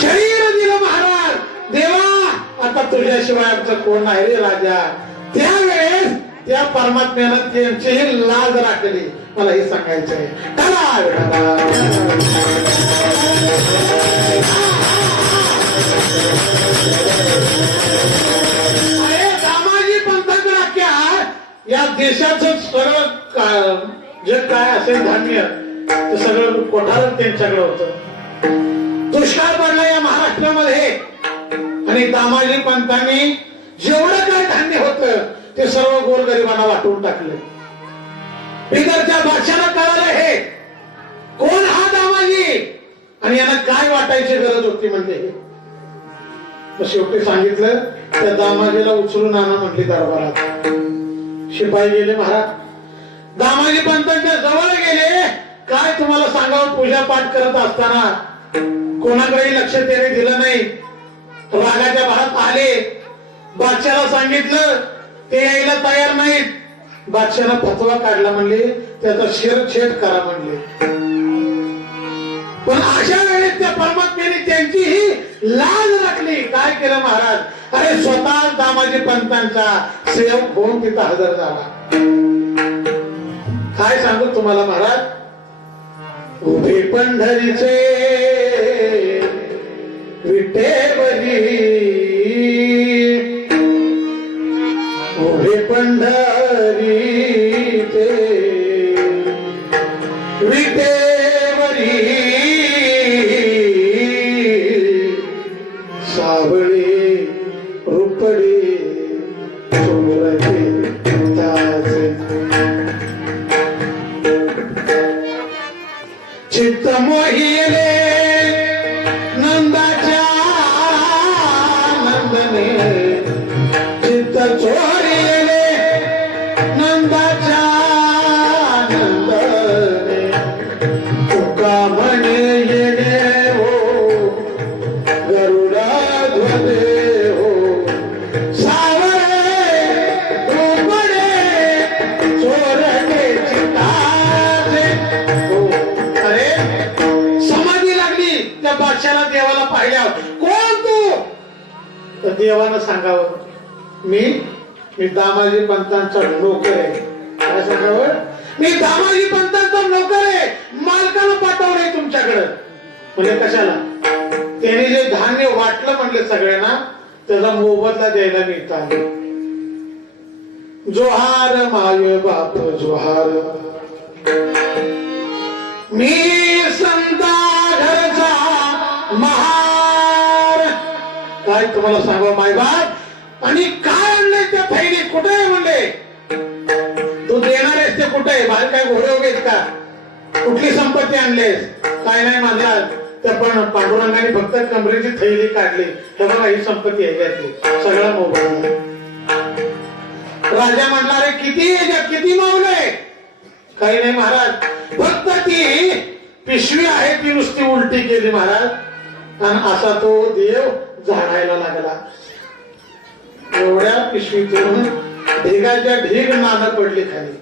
शरीर दिलं महाराज. देवा आता तुझ्याशिवाय आमचं कोण आहे रे राजा. त्यावेळेस त्या परमात्म्यानं त्यांचीही लाज राखली. मला हे सांगायचं आहे. अरे दामाजी पंथाचं वाक्य, या देशाचं सगळं जे काय असेल धान्य ते सगळं कोठारच त्यांच्याकडे होतं. दुष्काळ पडला या महाराष्ट्रामध्ये आणि दामाजी पंतांनी जेवढं काय धान्य होतं ते सर्व गोरगरिबांना वाटून टाकले. बिदरच्या बादशाला कळालं हे कोण हा दामाजी आणि यांना काय वाटायची गरज होती म्हणजे. शेवटी सांगितलं त्या दामाजीला उचलून आणा म्हटली दरबारात. शिपाई गेले महाराज, दामाजी पंतांच्या जवळ गेले. काय तुम्हाला सांगावं, पूजा पाठ करत असताना कोणाकडेही लक्ष त्याने दिलं नाही. रागाच्या भरात आले, बादशाला सांगितलं, ते यायला तयार नाहीत. बादशाला फतवा काढला, म्हणले त्याचा शिरछेद करा म्हणले. पण अशा वेळेस त्या परमात्म्याने त्यांचीही लाज राखली. काय केलं महाराज, अरे स्वतः दामाजी पंतांचा सेवक होऊन तिथं हजर झाला. काय सांगू तुम्हाला महाराज, उभे पंढरीचे विटेवरी, उभे पंढरी ते विटेवरी, सावळी रुपडी चोरते ताजे, चित्त मोहिले नंदाच्या नंदने, चित्त चोरिले नंदाच्या नंदने, तुका म्हणे येणे हो गरुडाध्वजे हो, सावळे रुपडे चोरटे चित्ताचे हो. अरे समाधी लागली त्या बादशाला देवाला पाहिल्यावर, कोण तू? तर देवानं सांगावं, मी दामाजी पंतांचा नोकर आहे. काय सांगावं, मी दामाजी पंतांचा नोकर आहे, मालकानं पाठवलंय तुमच्याकडं. म्हणजे कशाला, त्याने जे धान्य वाटलं म्हणले सगळ्यांना, त्याचा मोबदला द्यायला मिळतात. जोहार माय बाप जोहार, मी संता घरचा महार. काय तुम्हाला सांगा माय बाप, आणि काय आणले त्या थैलीत, कुठे आहे म्हणले? तू देणार आहेस ते कुठे आहे? बाहेर काय घोडे उभे आहेत का? कुठली संपत्ती आणलीस? काय नाही माझा. तर पण पांडुरंगाने फक्त कमरेची थैली काढली. हे बघा ही संपत्ती आहे त्यातली, सगळा मोबाईल. राजा म्हणला रे किती मावलंय? काही नाही महाराज, फक्त ती पिशवी आहे ती नुसती उलटी केली महाराज. आणि असा तो देव झाडायला लागला. एवढ्या पिशवीतून ढिगाच्या ढीग नाणं पडली खाली.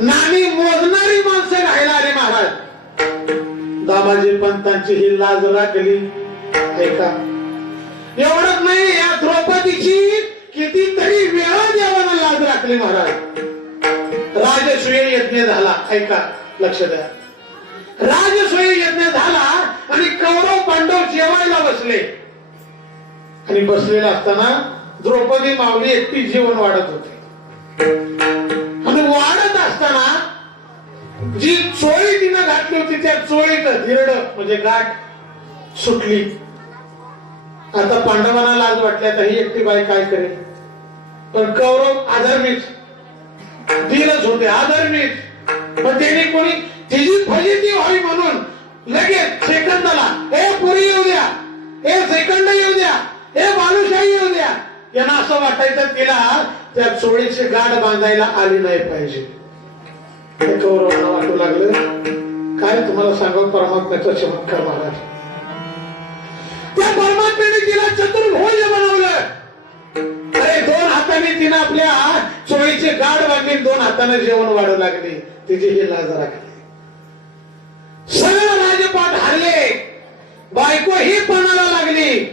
नाणी मोजणारी माणसं राहायला आली महाराज. दामाजी पंतांची ही लाज राखली. ऐका, एवढंच नाही, या द्रौपदीची कितीतरी वेळा देवानं लाज राखली महाराज. राजसूय यज्ञ झाला. ऐका, लक्ष द्या. राजसूय यज्ञ झाला आणि कौरव पांडव जेवायला बसले. आणि बसलेला असताना द्रौपदी माऊली एकटी जेवण वाढत होती. आणि वाढत असताना जी चोळी तिनं घातली होती त्या चोळीत हिरड म्हणजे गाठ सुटली. आता पांडवांना लाज वाटली, आता ही एकटी बाई काय करेल? पण कौरव आधर्मिक दीनच होते, आधर्मिक. पण त्यांनी कोणी तिची फजिती व्हावी म्हणून लगेच सेकंदाला, हे पुरी येऊ द्या, हे सेकंद येऊ द्या, हे बालुशाही येऊ द्या. यांना असं वाटायचं तिला त्या चोळीची गाठ बांधायला आली नाही पाहिजे. हे कौरवांना वाटू लागलं. काय तुम्हाला सांगावं परमात्म्याचा चमत्कार महाराज. त्या परमात्म्याने तिला चतुर्भुज बनवलं. अरे 2 हाताने तिनं आपल्या चोळीची गाठ बांधली, 2 हाताने जेवण वाढू लागली. तिची ही लाज राखली. सगळं राजपाट हरले, बायको ही पणाला लागली.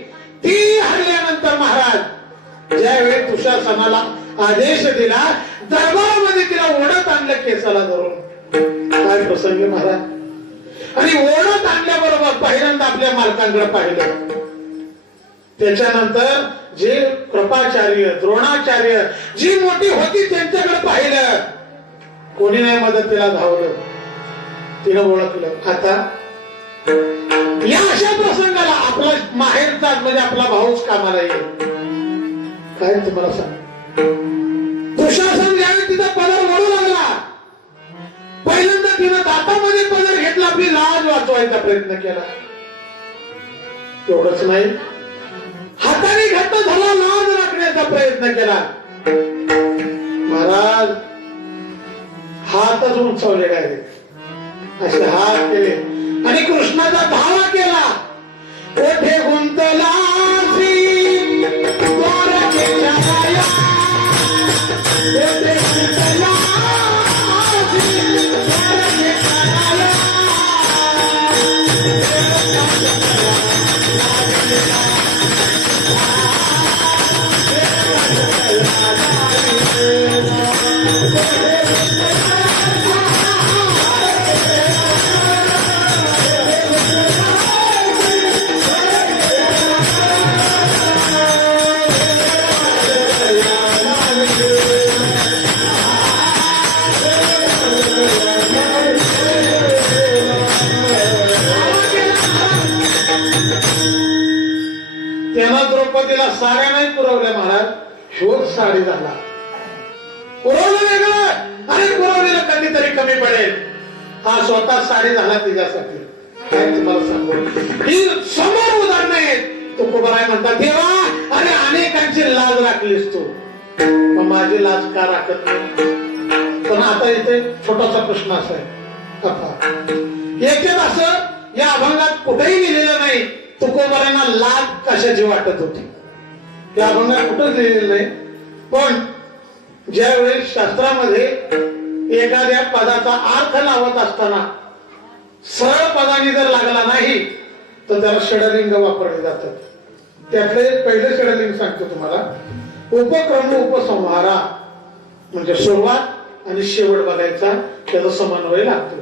ती हरल्यानंतर महाराज ज्यावेळी दुशासनाला आदेश दिला, दरबारामध्ये तिला ओढत आणलं केसाला धरून. काय प्रसंग महाराज. आणि ओढत आणल्याबरोबर पहिल्यांदा आपल्या मालकांकडे पाहिलं. त्याच्यानंतर जे कृपाचार्य, द्रोणाचार्य जी मोठी होती त्यांच्याकडे पाहिलं. कोणी नाही मदतीला धावलं. तिनं ओळखलं. आता या अशा प्रसंगाला आपला माहेरचा म्हणजे आपला भाऊच कामाला येईल. काय तुम्हाला सांग, दुशासन ज्यावेळी तिचा पदर वळू लागला, पहिल्यांदा तिनं दातामध्ये पदर घेतला, आपली लाज वाचवायचा प्रयत्न केला. एवढंच नाही, हाताने घट्ट झाला, लाज राखण्याचा प्रयत्न केला. महाराज हातच उंचावले डायरेक्ट, असे हात केले आणि कृष्णाचा धावा केला. कोठे गुंतला द्रौपदीला साड्या नाही पुरवल्या महाराज. शोध साडी झाला. पुरवलं वेगळं आणि पुरवलेलं कधीतरी कमी पडेल. हा स्वतः साडी झाला तिच्यासाठी. काय तुम्हाला सांगू, ही समोर उदाहरण आहेत. तुकोबाराय म्हणतात, देवा अरे अनेकांची लाज राखलीस तू, पण माझी लाज का राखत नाही? पण आता इथे छोटासा प्रश्न असा आहे. याच्यात असं या अभंगात कुठेही लिहिलेलं नाही तुकोबारांना लाज कशाची वाटत होती. त्या अभंगात कुठंच लिहिलेलं नाही. पण ज्यावेळी शास्त्रामध्ये एखाद्या पदाचा अर्थ लावत असताना सरळ पदाने जर लागला नाही तर त्याला षडलिंग वापरले जातात. त्यातलं एक पहिलं षडलिंग सांगतो तुम्हाला. उपक्रम उपसंहारा म्हणजे सुरुवात आणि शेवट बघायचा, त्याचा समन्वय लागतो.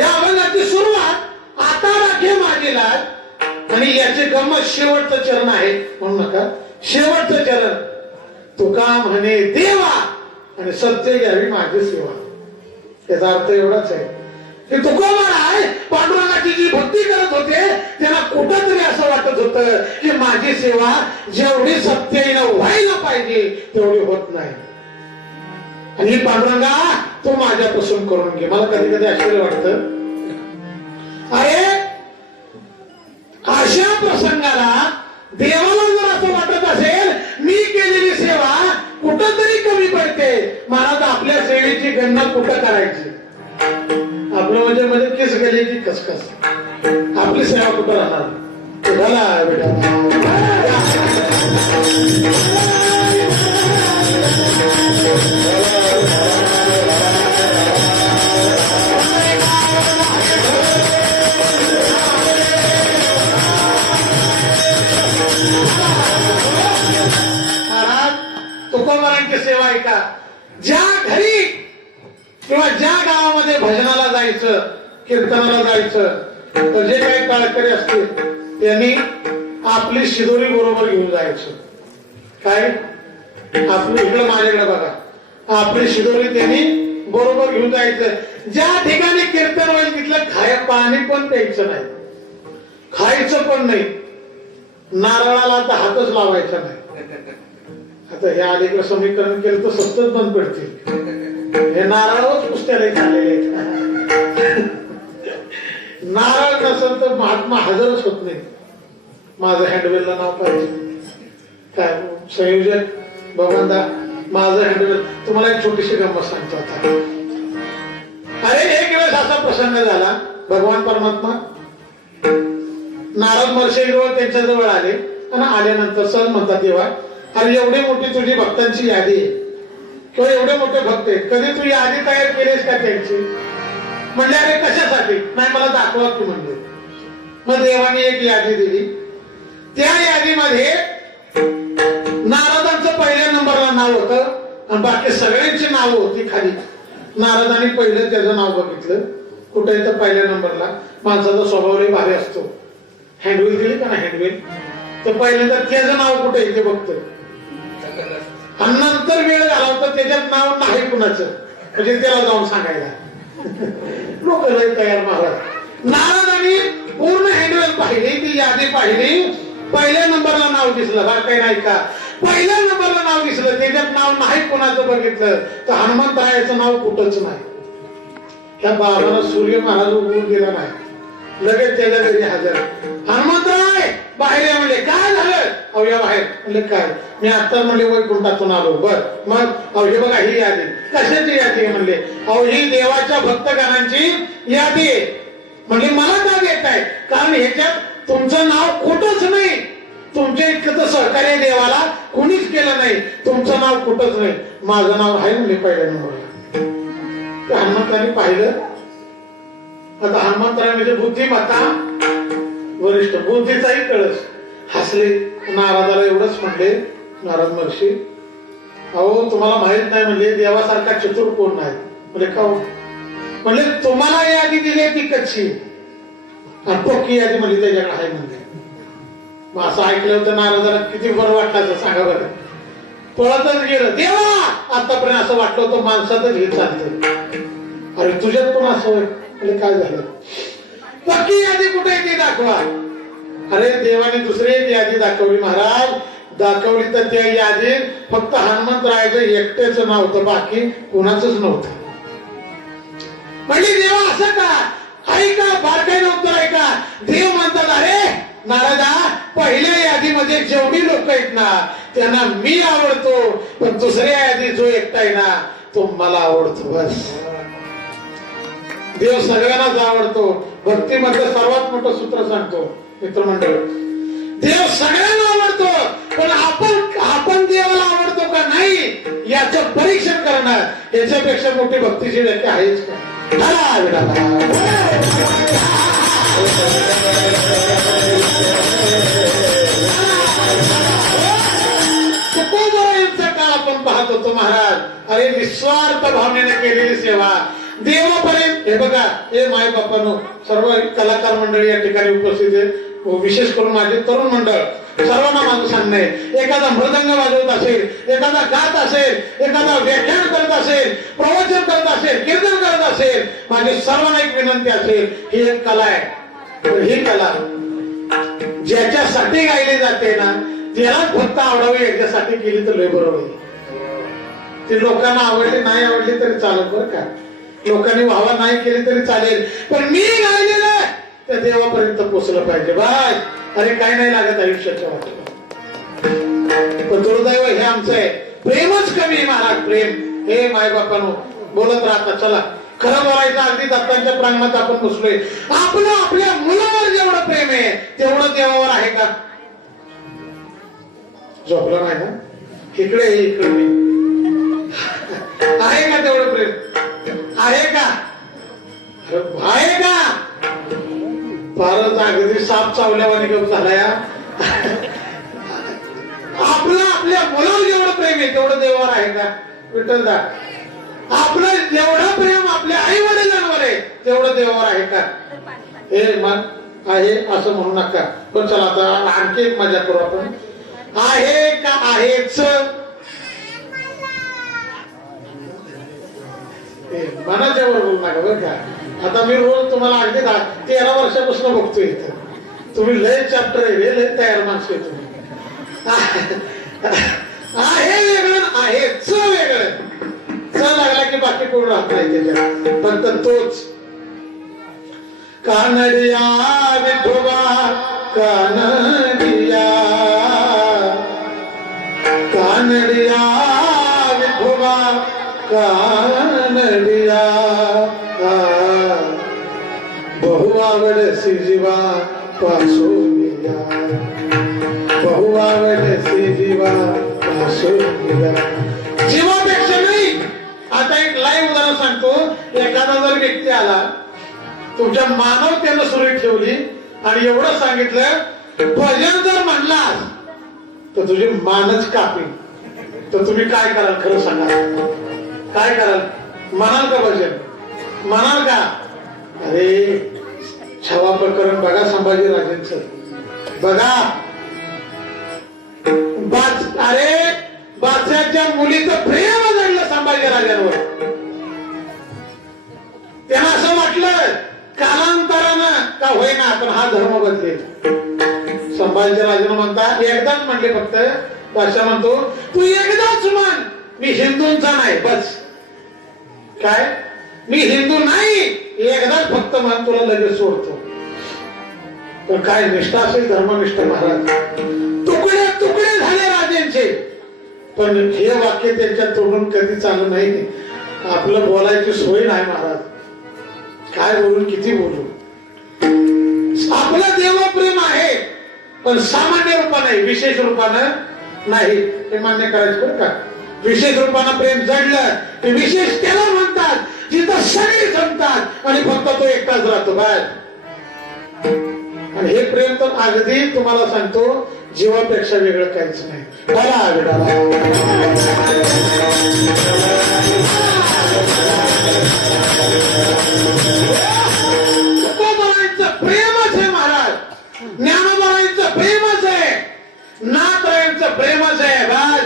या अभंगाची सुरुवात आता राखे माझी लाज आणि याचे गंमत शेवटचं चरण आहे म्हणू नका. शेवटचं चरण तुका म्हणे देवा आणि सत्य घ्यावी माझी सेवा. याचा अर्थ एवढाच आहे की तुकोबाराय काय पांडुरंगाची जी भक्ती करत होते त्यांना कुठंतरी असं वाटत होतं की माझी सेवा जेवढी सत्तेनं व्हायला पाहिजे तेवढी होत नाही आणि पांडुरंगा तू माझ्यापासून करून घे. मला कधी कधी आश्चर्य वाटतं अरे अशा प्रसंगाला देवाला जर असं वाटत असेल मी केलेली सेवा कुठंतरी कमी पडते महाराज आपल्या सेवेची गणना कुठं करायची आपलं म्हणजे केस गेले की कसकस आपली सेवा कुठं राहणार झाला बेटा तुकोबारांची सेवा आहे का ज्या घरी किंवा ज्या गावामध्ये भजनाला जायचं कीर्तनाला जायचं तर जे काही टाळकरी असतील त्यांनी आपली शिदोरी बरोबर घेऊन जायचं. काय आपलं इकडं माझ्याकडे बघा आपली शिदोरी त्यांनी बरोबर घेऊन जायचं. ज्या ठिकाणी कीर्तन होईल तिथलं पाणी पण प्यायचं नाही खायचं पण नाही नारळाला तर हातच लावायचा नाही. आता हे अलीकडे समीकरण केलं तर सतत बंद पडतील हे नारळच पुस्तकाला झालेले आहेत. नारळ नसेल तर महात्मा हजरच होत नाही. माझं हँडवेलला नाव पाहिजे काय संयोजक भगवंता माझं हँडवेल तुम्हाला एक छोटीशी गंमत सांगतो आता. अरे एक वेळेस असा प्रसंग झाला भगवान परमात्मा नारद महर्षी त्यांच्या जवळ आले आणि आल्यानंतर सहज म्हणतात देवा अरे एवढी मोठी तुझी भक्तांची यादी आहे किंवा एवढे मोठे भक्त आहेत कधी तू यादी तयार केलीस का त्यांची म्हणले अरे कशासाठी नाही मला दाखवा की म्हणले. मग देवाने एक यादी दिली त्या यादीमध्ये नारदांचं पहिल्या नंबरला नाव होतं आणि बाकी सगळ्यांची नावं होती खाली. नारदांनी पहिलं त्याचं नाव बघितलं कुठे तर पहिल्या नंबरला माणसाचा स्वभाव लई भारी असतो हँडवेल दिली का ना हँडवेल तर पहिल्यांदा त्याचं नाव कुठे आहे ते बघतं आणि नंतर वेळ झाला होता त्याच्यात नाव नाही कुणाचं म्हणजे त्याला जाऊन सांगायला लोक लई तयार महाराज. नारदांनी पूर्ण हँडवेल पाहिली ती यादी पाहिली पहिल्या नंबरला नाव दिसलं बा काही नाही का पहिल्या नंबरला नाव दिसलं त्याच्यात नाव नाही कोणाचं बघितलं तर हनुमंतरायाचं नाव कुठंच नाही. त्या बाबाला सूर्य महाराज उगवून दिला नाही लगेच त्याच्या घरी हजर हनुमंतराय बाहेर या म्हणले काय झालं अहो या बाहेर म्हणले काय मी आता म्हणले वैकुंठातून आलो बर मग अहो हे बघा ही यादी कशाची यादी आहे म्हणले अहो ही देवाच्या भक्तगणांची यादी आहे म्हणजे मला का देत आहे कारण ह्याच्यात तुमचं नाव कुठंच नाही तुमच्या इतकं तर सहकार्य देवाला कुणीच केलं नाही तुमचं नाव कुठंच नाही माझं नाव आहे म्हणले पहिल्या नंबरला. हनुमंतांनी पाहिलं आता हनुमंतराय म्हणजे बुद्धिमत्ता वरिष्ठ बुद्धीचाही कळस हसले नारदाला एवढंच म्हणले नारद महर्षी अहो तुम्हाला माहित नाही म्हणले देवासारखा चतुर कोण नाही म्हणजे का म्हणले तुम्हाला यादी दिली ती कच्ची आणि पक्की यादी म्हणजे त्याच्याकडे आहे म्हणले. मग असं ऐकलं होतं नारदाला किती बरं वाटलं सांगा बरं पळतच गेलं देवा आतापर्यंत असं वाटलं होतं माणसातच हे चालतं अरे तुझ्यात पण असं म्हणजे काय झालं पक्की यादी कुठे ती दाखवा. अरे देवाने दुसरी एक यादी दाखवली महाराज दाखवली तर त्या यादीत फक्त हनुमंतरायाचं एकट्याच नाव होतं बाकी कोणाच नव्हतं. म्हणजे देवा असं का ऐका बारकाईने उत्तर ऐका देव म्हणतात अरे नारदा पहिल्या यादीमध्ये जेवढी लोक आहेत ना त्यांना मी आवडतो पण दुसऱ्या यादीत जो एकटा आहे ना तो मला आवडतो बस. देव सगळ्यांनाच आवडतो भक्तीमधलं सर्वात मोठं सूत्र सांगतो मित्रमंडळ देव सगळ्यांना आवडतो पण आपण देवाला आवडतो का नाही याचं परीक्षण करणं याच्यापेक्षा मोठी भक्तीची व्याख्या आहेच का. तुकोबारायांचा काळ आपण पाहत होतो महाराज अरे निस्वार्थ भावनेने केलेली सेवा देवापर्यंत हे बघा हे माय बापानो सर्व कलाकार मंडळी या ठिकाणी उपस्थित आहे विशेष करून माझे तरुण मंडळ सर्वांना माझं सांगणं आहे एखादा मृदंग वाजवत असेल एखादा गात असेल एखादा व्याख्यान करत असेल प्रवचन करत असेल कीर्तन करत असेल माझी सर्वांना एक विनंती विनंती असेल, ही एक कला आहे. पण ही कला ज्याच्यासाठी गायली जाते ना त्यालाच फक्त आवडावी, याच्यासाठी केली तर लय बरोबर होईल. ती लोकांना आवडली नाही आवडली तरी चालेल बरं का, लोकांनी वाहवा नाही केली तरी चालेल, पण मी गायलेलं त्या देवापर्यंत पोचलं पाहिजे. बाय अरे काय नाही लागत आयुष्याच्या वाटेला. पण दुर्दैव हे आमचं आहे, प्रेमच कमी महाराज. प्रेम हे मायबापानो बोलत राहतात. चला खरं बोलायचं, अगदी दत्तांच्या प्रांगणात आपण बसलोय. आपलं आपल्या मुलावर जेवढं प्रेम आहे तेवढं देवावर आहे का? झोपलं नाही ना, इकडे आहे का तेवढं प्रेम? आहे का? आहे का? फारच अगदी साप चावल्यावानी गप झालाय. आपलं आपल्या मुलावर जेवढं प्रेम आहे तेवढं देवावर आहे का? विठ्ठलदा, आपलं जेवढं प्रेम आपल्या आई वडिलांवर आहे तेवढं देवावर आहे का? हे मन आहे असं म्हणू नका. पण चला आता आणखी एक मजा करू आपण. आहे का आहेच? मनाच्यावर बोलू नका बरं का. आता मी रोज तुम्हाला अगदी 13 वर्षापासून बघतोय इथं. तुम्ही लय चॅप्टर आहे रे, लय तयार माणसं आहे तुम्ही. आहे वेगळं, आहेच वेगळं. चल लागला की बाकी कोण राहत नाही त्याच्यात. फक्त तोच कानडिया विठोबा, कानडिया कानडिया विठोबा, कानडिया बहु आवडसी जीवा पासून, बहु आवडसी जीवा पासून. जीवापेक्षा नाही. आता एक लाईव्ह उदाहरण सांगतो. एखादा जर व्यक्ती आला, तुमच्या मानवतेनं सुरू ठेवली आणि एवढं सांगितलं भजन जर म्हणलास तर तुझी मानच कापी, तर तुम्ही काय कराल? खरं सांगा, काय कराल? म्हणाल का भजन? म्हणाल का? अरे छावा प्रकरण बघा संभाजी राजेंचं, बघा. अरे बादशाच्या मुलीचं प्रेम जडलं संभाजी राजांवर. त्यांना असं वाटलं कालांतरानं का होईना पण हा धर्म बदलेल. संभाजी राजांना म्हणतात, एकदाच म्हणले फक्त. बादशाह म्हणतो तू एकदाच म्हण, मी हिंदूंचा नाही, बस. काय? मी हिंदू नाही, एकदाच फक्त म्हण, तुला लगेच सोडतो. पण काय निष्ठा असेल, धर्मनिष्ठ महाराज. तुकडे तुकडे झाले राजांचे, पण हे वाक्य त्यांच्या तोडून कधी चालू नाही. आपलं बोलायची सोय नाही महाराज. काय बोलून किती बोलू. आपलं देवप्रेम आहे पण सामान्य रूपाने, विशेष रूपानं नाही. हे मान्य करायचं बरं का. विशेष रूपानं प्रेम जडलं ते विशेष त्याला म्हणतात जिथं सगळे जमतात आणि फक्त तो एकटाच राहतो बाय. आणि हे प्रेम तर अगदी तुम्हाला सांगतो जीवापेक्षा वेगळं काहीच नाही. बरा तुकोबारांचं प्रेमच आहे महाराज, ज्ञानोबारांचं प्रेमच आहे, नाथरायांचं प्रेमच आहे. बस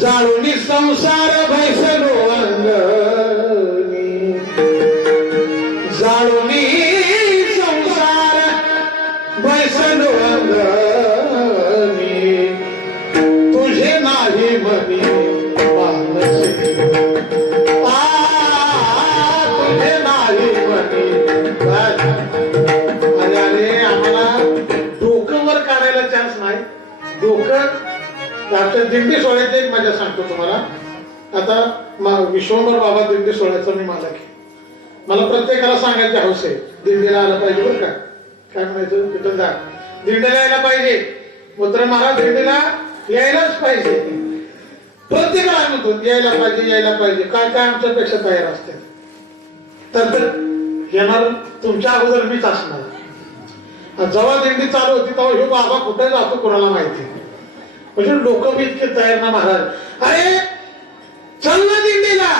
जाळूनी संसार भैसलो अंगणी, जाळूनी संसार भैसलो अंगणी, तुझे नाही मनी मानसी, तुझे नाही मनी. अरे अरे आम्हाला डोकं वर काढायला चान्स नाही. डोकं आपल्या दिंडी सोहळ्याची एक मजा सांगतो तुम्हाला. आता विश्वंभर बाबा दिंडी सोहळ्याचा मी मालक आहे. मला प्रत्येकाला सांगायची हौस आहे दिंडीला आलं पाहिजे बरं का. काय म्हणायचं विठ्ठलदा, दिंडीला यायला पाहिजे. मुद्रा महाराज दिंडीला यायलाच पाहिजे. प्रत्येकाला म्हणतो यायला पाहिजे, यायला पाहिजे. काय काय आमच्यापेक्षा तयार असते. तर येणार तुमच्या अगोदर मीच असणार. जेव्हा दिंडी चालू होती तेव्हा हे बाबा कुठे जातो कोणाला माहिती. म्हणजे लोक बी इतके तयार ना महाराज. अरे चल ना दिंडीला.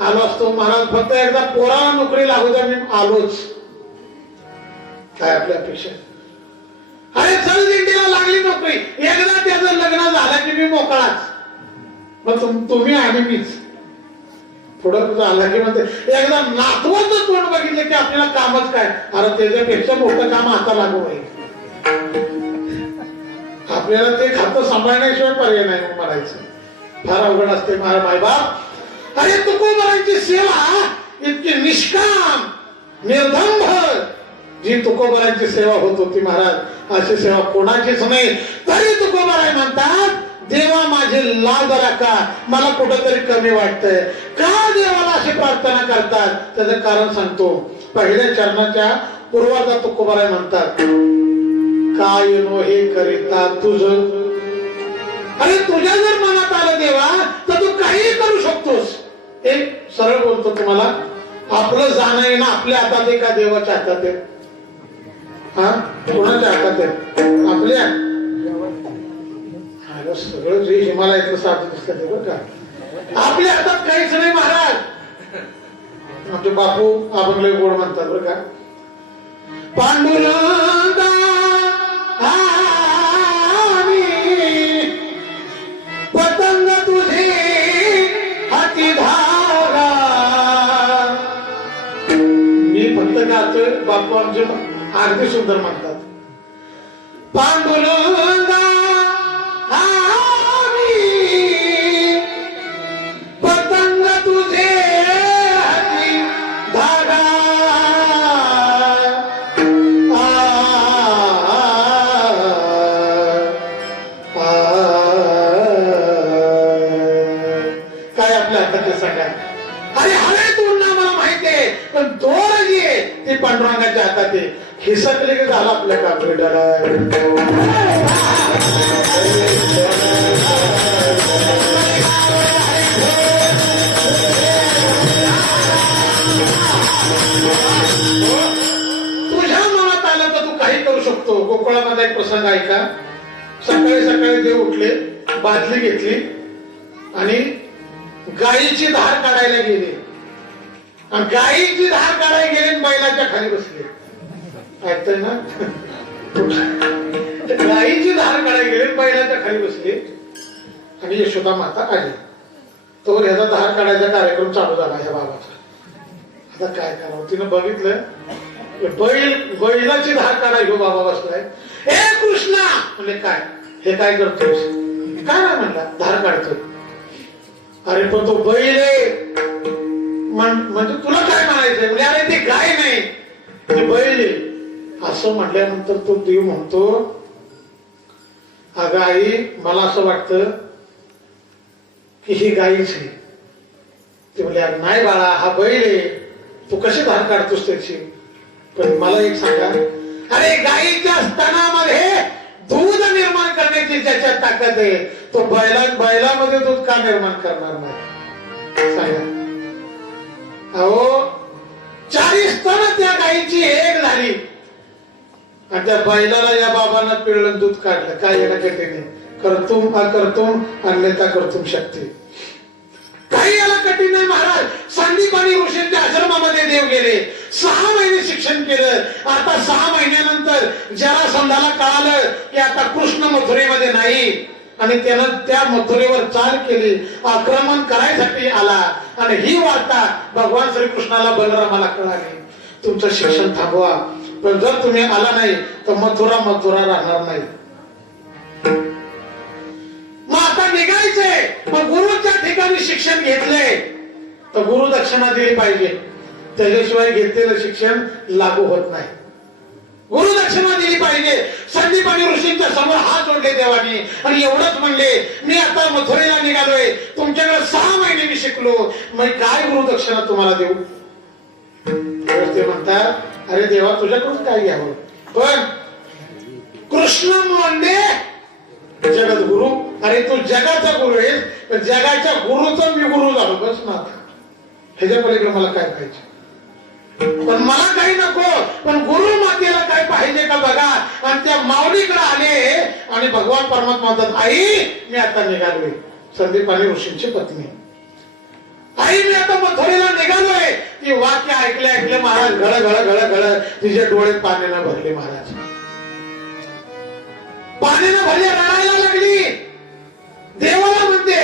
आलो असतो महाराज, फक्त एकदा पोराला नोकरी लागू द्या, मी आलोच. काय आपल्या अपेक्षा? अरे चल दिंडीला लागली नोकरी, एकदा त्याचं लग्न झालं की मी मोकळाच. मग तुम्ही आणि मीच. पुढं तुझं आला की म्हणते एकदा नातवाचं तोंड बघितलं की आपल्याला कामच काय, अरे त्याच्यापेक्षा मोठं काम आता लागू होईल. आपल्याला ते खातं सांभाळण्याशिवाय पर्याय नाही म्हणायचं. फार अवघड असते माझ्या मायबाप. अरे तुकोबारांची सेवा इतकी निष्काम निर्धंभ जी तुकोबारांची सेवा होत होती महाराज, अशी सेवा कोणाचीच नाही. तरी तुकोबाराय म्हणतात देवा माझे लाज राखा, मला कुठंतरी कमी वाटतंय. का देवाला अशी प्रार्थना करतात त्याचं कारण सांगतो. पहिल्या चरणाच्या पूर्वार्धात तुकोबाराय म्हणतात काय नो हे करिता तुझ. अरे तुझ्या जर मनात आलं देवा तर तू काही करू शकतोस. एक सरळ बोलतो तुम्हाला, आपलं जाणं येणं आपल्या हातात आहे का देवाच्या हातात आहे? हा, कोणाच्या हातात आहे? आपल्या. सगळं जे हिमालयातलं साधू दिसतं ते बरं का, आपल्या हातात काहीच नाही महाराज. आमचे बापू अभंगले गोड म्हणतात बरं का, पांडुरंगा पतंग तुझे हाती धागा. मी फक्त गातोय, बापू आमचे अगदी सुंदर म्हणतात. पांडुरंगा पतंग तुझे हाती धागा. काय आपल्या हातात सांगा. अरे हवे तोडणं मला माहितीये, पण दोर जी आहे ती पांडुरंगाच्या हातात आहे. हिसकले की झालं आपल्या कापलेटाला. तुझ्या मनात आलं तर तू काही करू शकतो. गोकुळामध्ये एक प्रसंग ऐका. सकाळी सकाळी देव उठले, बादली घेतली आणि गायीची धार काढायला गेले. आणि गायीची धार काढायला गेले बैलाच्या खाली बसले. ऐकतंय ना? गायीची धार काढायला गेले, बैलाच्या खाली बसले आणि यशोदा माता आली. तो ह्याचा धार काढायचा कार्यक्रम चालू झाला ह्या बाबाचा. आता काय करावं, तिनं बघितलं बैलाची धार काढाय घेऊ बाबा बसलाय. हे कृष्णा म्हणजे काय, हे काय करतोस? काय ना म्हणला, धार काढतोय. अरे पण तो बैल आहे म्हणजे तुला काय म्हणायचंय? म्हणजे अरे ती गाय नाही, ती बैल आहे. असं म्हटल्यानंतर तो देव म्हणतो अगं आई मला असं वाटतं की ही गायीच आहे. ते म्हणजे अरे नाही बाळा हा बैल आहे, तू कशी धार काढतोस त्याची? पण मला एक सांगा, अरे गायीच्या स्तनामध्ये दूध निर्माण करण्याची ज्याच्यात ताकद आहे तो बैलामध्ये दूध का निर्माण करणार नाही? सांगा. अहो 40 स्तन त्या गायीची एक झाली आणि त्या बैलाला या बाबांना पिळलं दूध काढलं. काय याला कठीण? करतुम अकर्तुम अन्यथा कर्तुम शक्ती. काही याला कठीण नाही महाराज. संदीपानी ऋषींच्या आश्रमामध्ये देव गेले, 6 महिने शिक्षण केलं. आता 6 महिन्यानंतर जरासंधाला कळालं की आता कृष्ण मथुरेमध्ये नाही आणि त्यानं त्या मथुरेवर चाल केली, आक्रमण करायसाठी आला. आणि ही वार्ता भगवान श्रीकृष्णाला बलरामाला कळाली, तुमचं शिक्षण थांबवा, पण जर तुम्ही आला नाही तर मथुरा राहणार नाही. मग आता निघायचंय. मग गुरुच्या ठिकाणी शिक्षण घेतलंय तर गुरु दक्षिणा दिली पाहिजे, त्याच्याशिवाय घेतलेलं शिक्षण लागू होत नाही. गुरु दक्षिणा दिली पाहिजे. संदीपानी ऋषींच्या समोर हात जोडले देवानी आणि एवढंच म्हणले मी आता मथुरेला निघालोय, तुमच्याकडे 6 महिने मी शिकलो, मग काय गुरु दक्षिणा तुम्हाला देऊ? ते म्हणतात अरे देवा तुझ्याकडून काय घ्यावं, पण कृष्ण म्हणजे जगत गुरु. अरे तू जगाचा गुरु आहेस, पण जगाच्या गुरुचा मी गुरु झालो बस ना. ह्याच्या पलीकडे मला काय पाहिजे? पण मला काही नको, पण गुरु मातेला काय पाहिजे का बघा. आणि त्या माऊलीकडे आले आणि भगवान परमात्मा म्हणतात आई मी आता निघालोय. संदीपानी ऋषींची पत्नी, आई मी आता मथुरेला निघालोय. ती वाक्य ऐकले महाराज घळ तिचे डोळे पाण्यानं भरले. महाराज पाण्यानं भरले, रडायला लागली. देवाला म्हणते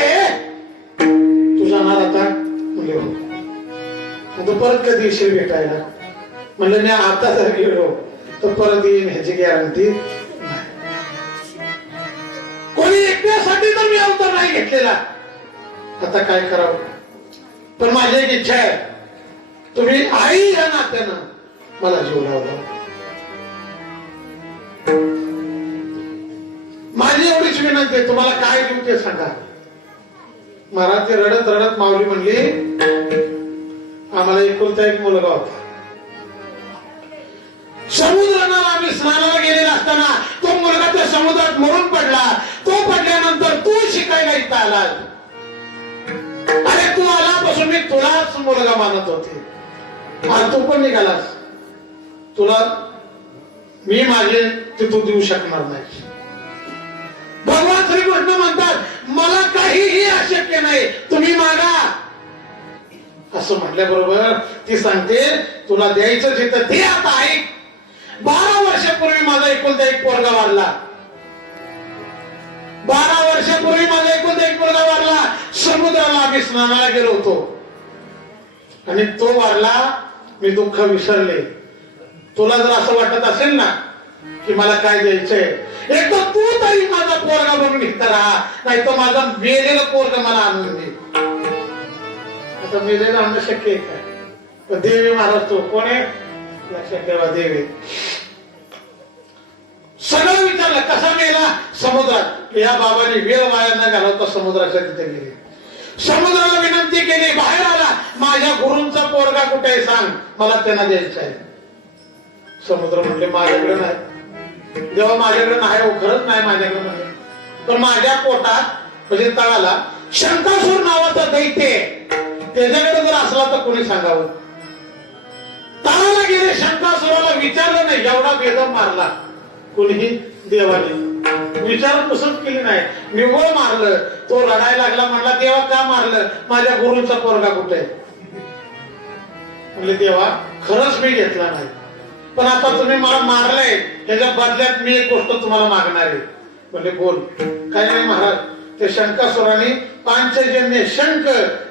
तू जाणार आता? म्हणजे तू परत कधी येशील भेटायला? म्हणलं मी आता जर गेलो तर परत येईन ह्याची गॅरंटी नाही. कोणी एकट्यासाठी तर मी अवतार नाही घेतलेला. आता काय करावं? पण माझी एक इच्छा आहे, तुम्ही आई या नात्यानं मला जीव लावला. माझी एवढीच विनंती आहे, तुम्हाला काय देऊ ते सांगा. महाराज ते रडत रडत माऊली म्हणली, आम्हाला एकुलता एक मुलगा होता. समुद्राला आम्ही स्नानाला गेलेला असताना तो मुलगा त्या समुद्रात मरून पडला. तो पडल्यानंतर तू शिकायला इथं आला. अरे तू आल्यापासून मी तुलाच मुलगा मानत होते. आज तू पण निघालास. तुला मी माझे ते तू देऊ शकणार नाही. भगवान श्रीकृष्ण म्हणतात, मला काहीही अशक्य नाही, तुम्ही मागा. असं म्हटल्याबरोबर ती सांगते, तुला द्यायचं जिथं ते आता ऐक. 12 वर्षापूर्वी माझा एकुलता एक पोरगा वारला. 12 वर्षापूर्वी माझा एकुलता एक पोरगा वारला. समुद्राला आम्ही स्नानाला गेलो होतो आणि तो वारला. मी दुःख विसरले. तुला जर असं वाटत असेल ना की मला काय द्यायचंय, एक तर तू तरी माझा पोरगा म्हणून निघता राहा, नाही तर माझा मेलेला पोरगा मला आणून दे. आता मेलेला आणणं शक्य आहे काय? पण देवी महाराज तो कोण आहे लक्षात ठेवा. देवी सगळं विचारलं, कसा मेला? समुद्रात. या बाबांनी वेळ वाया न घालवता समुद्राच्या तिथे गेले. समुद्राला विनंती केली, बाहेर आला. माझ्या गुरूंचा पोरगा कुठे आहे सांग, मला त्यांना द्यायचा आहे. समुद्र म्हणले, माझ्याकडे नाही. जेव्हा माझ्याकडे नाही, हो खरंच नाही माझ्याकडे नाही. पण माझ्या पोटात म्हणजे तळाला शंकासूर नावाचा दैत्य, त्याच्याकडे जर असला तर कोणी सांगावं. तळाला गेले, शंकासुराला विचारलं नाही, एवढा बेदम मारला. कोणीही देवाने विचारपूसच केली नाही, निव्वळ मारलं. तो रडायला लागला, म्हणला देवा का मारलं? माझ्या गुरूंचा पोरगा कुठे? म्हणले देवा खरंच मी घेतला नाही, पण आता तुम्ही मला मारलंय, त्याच्या बदल्यात मी एक गोष्ट तुम्हाला मागणार आहे. म्हणजे बोल. काय नाही महाराज, त्या शंकासुराने पांचजन्य शंख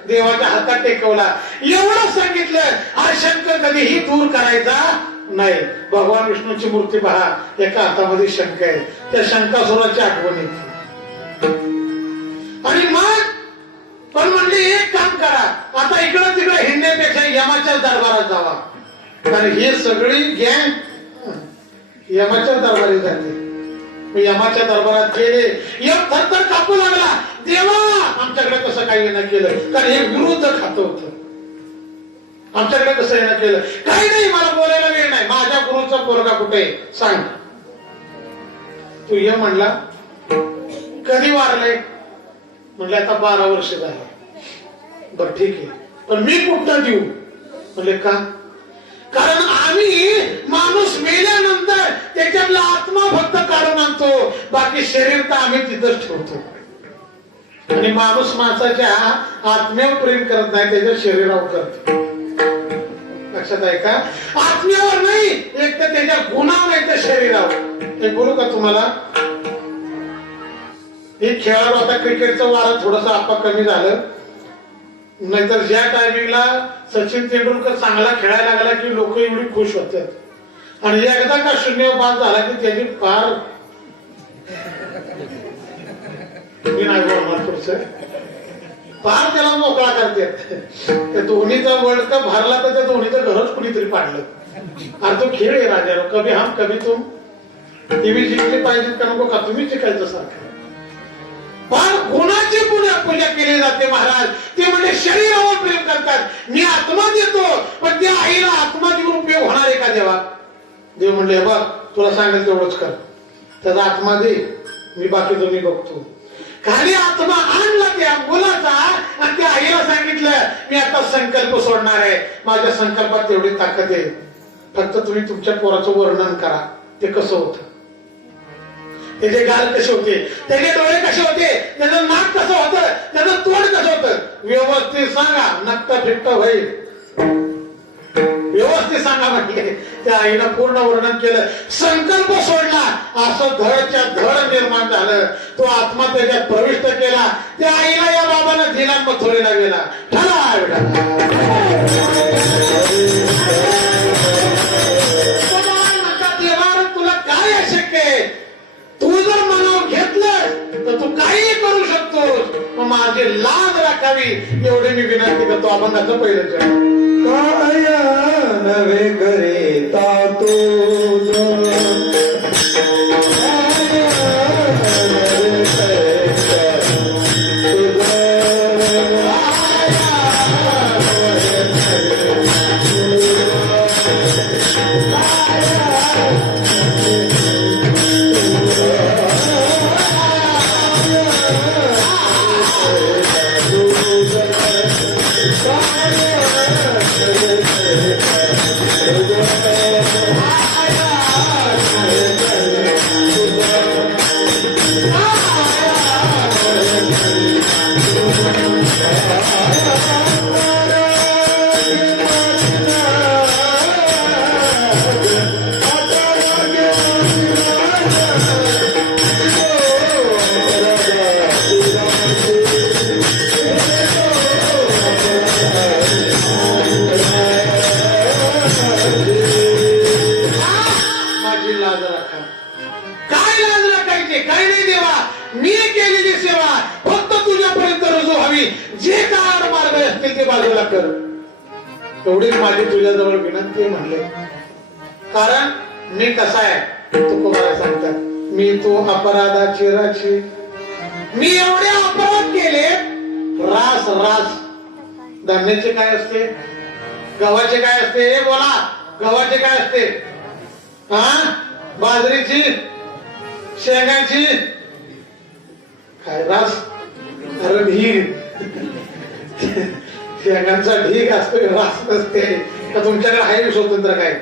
देवाच्या हातात टेकवला. एवढं सांगितलं. हा शंख कधीही दूर करायचा नाही. भगवान विष्णूची मूर्ती पहा, एका हातामध्ये शंख आहे. त्या शंकासुराची आठवण येते. आणि मग पण म्हणले एक काम करा, आता इकडं तिकडं हिंडण्यापेक्षा यमाच्या दरबारात जावा. आणि हे सगळी गँग यमाच्या दरबारी जाते. मी यमाच्या दरबारात गेले. यम थरथर कापू लागला, देवा आमच्याकडे कसं काही येणं केलं? कारण हे विरुद्ध खातं होतं. आमच्याकडे कसं येणं केलं? काही नाही, मला बोलायला वेळ नाही. माझ्या गुरुचा पोरगा कुठे सांग. तू ये म्हणला. कधी वारले? म्हणले आता 12 वर्ष झाले. बर ठीक आहे, पण मी कुठं देऊ? म्हणले का? कारण आम्ही माणूस मेल्यानंतर त्याच्यातला आत्मा फक्त काढून आणतो, बाकी शरीर तर आम्ही तिथंच ठेवतो. आणि माणूस माणसाच्या आत्म्यावर प्रेम करत नाही, त्याच्या शरीरावर करतो. लक्षात आहे का? आत्म्यावर नाही, एक तर त्याच्या गुणावर नाही तर शरीरावर. हे बोलू का तुम्हाला? हे खेळाडू आता क्रिकेटचं वारं थोडस आपा कमी झालं. नाहीतर ज्या टायमिंगला सचिन तेंडुलकर चांगला खेळायला लागला की लोक एवढी खुश होतात, आणि एकदा का 0 बाद झाला की त्याची फार फार त्याला मोकळा करतात. त्या धोनीचा वर्ल्ड कप हरला तर त्या धोनीचं घरच कुणीतरी पाडलं. आणि तो खेळ आहे राजा, कभी हम कभी तुम. टीव्ही जिंकली पाहिजे का नको का? तुम्ही जिंकायचं सारखं. फार गुणाची पूजा केली जाते महाराज. ते म्हणजे शरीरावर प्रेम करतात. मी आत्मा देतो, पण त्या आईला आत्मा देऊन उपयोग होणार आहे का देवा? देव म्हणले बघ तुला सांगेल तेवढंच कर, त्याचा आत्मा दे, मी बाकी तुम्ही बघतो. खाली आत्मा आणला त्या मुलाचा, आणि त्या आईला सांगितलं मी आता संकल्प सोडणार आहे, माझ्या संकल्पात तेवढी ताकद आहे, फक्त तुम्ही तुमच्या पोराचं वर्णन करा. ते कसं होतं, त्याचे गाल कसे होते, त्याचे डोळे कसे होते, त्याचं नाक कसं होतं, त्याचं तोंड कसं होतं, व्यवस्थित सांगा. नक्ता फिट्ट होईल, व्यवस्थित सांगा म्हटले. त्या आईनं पूर्ण वर्णन केलं. संकल्प सोडला, असं धडच्या धड निर्माण झालं. तो आत्मा त्याच्यात प्रविष्ट केला. त्या आईला या बाबानं दिला, मथुरेला गेला. ठरा करतोस मग माझी लाज राखावी एवढी मी विनंती करतो. अभंगाचं पहिलं चरण. काया नवे करिता तुझ माझी लाज राखा. काय लाज राखायची? काय नाही देवा, मी केलेली सेवा फक्त तुझ्यापर्यंत रुजू व्हावी. जे काय मार्ग असतील ते बाजूला कर एवढीच माझी तुझ्याजवळ विनंती आहे म्हणले. कारण मी कसा आहे तुकोबाला सांगतात, मी तो अपराधाची राशी. मी एवढे अपराध केले. रास रास धान्याचे काय असते, गव्हाचे काय असते, हे बोला. गव्हाचे काय असते? हा, बाजरीची, शेंगाची, काय रास? अरे ढीग. शेंगांचा ढीग असतो, रास नसते. का तुमच्याकडे आहे स्वतंत्र काय?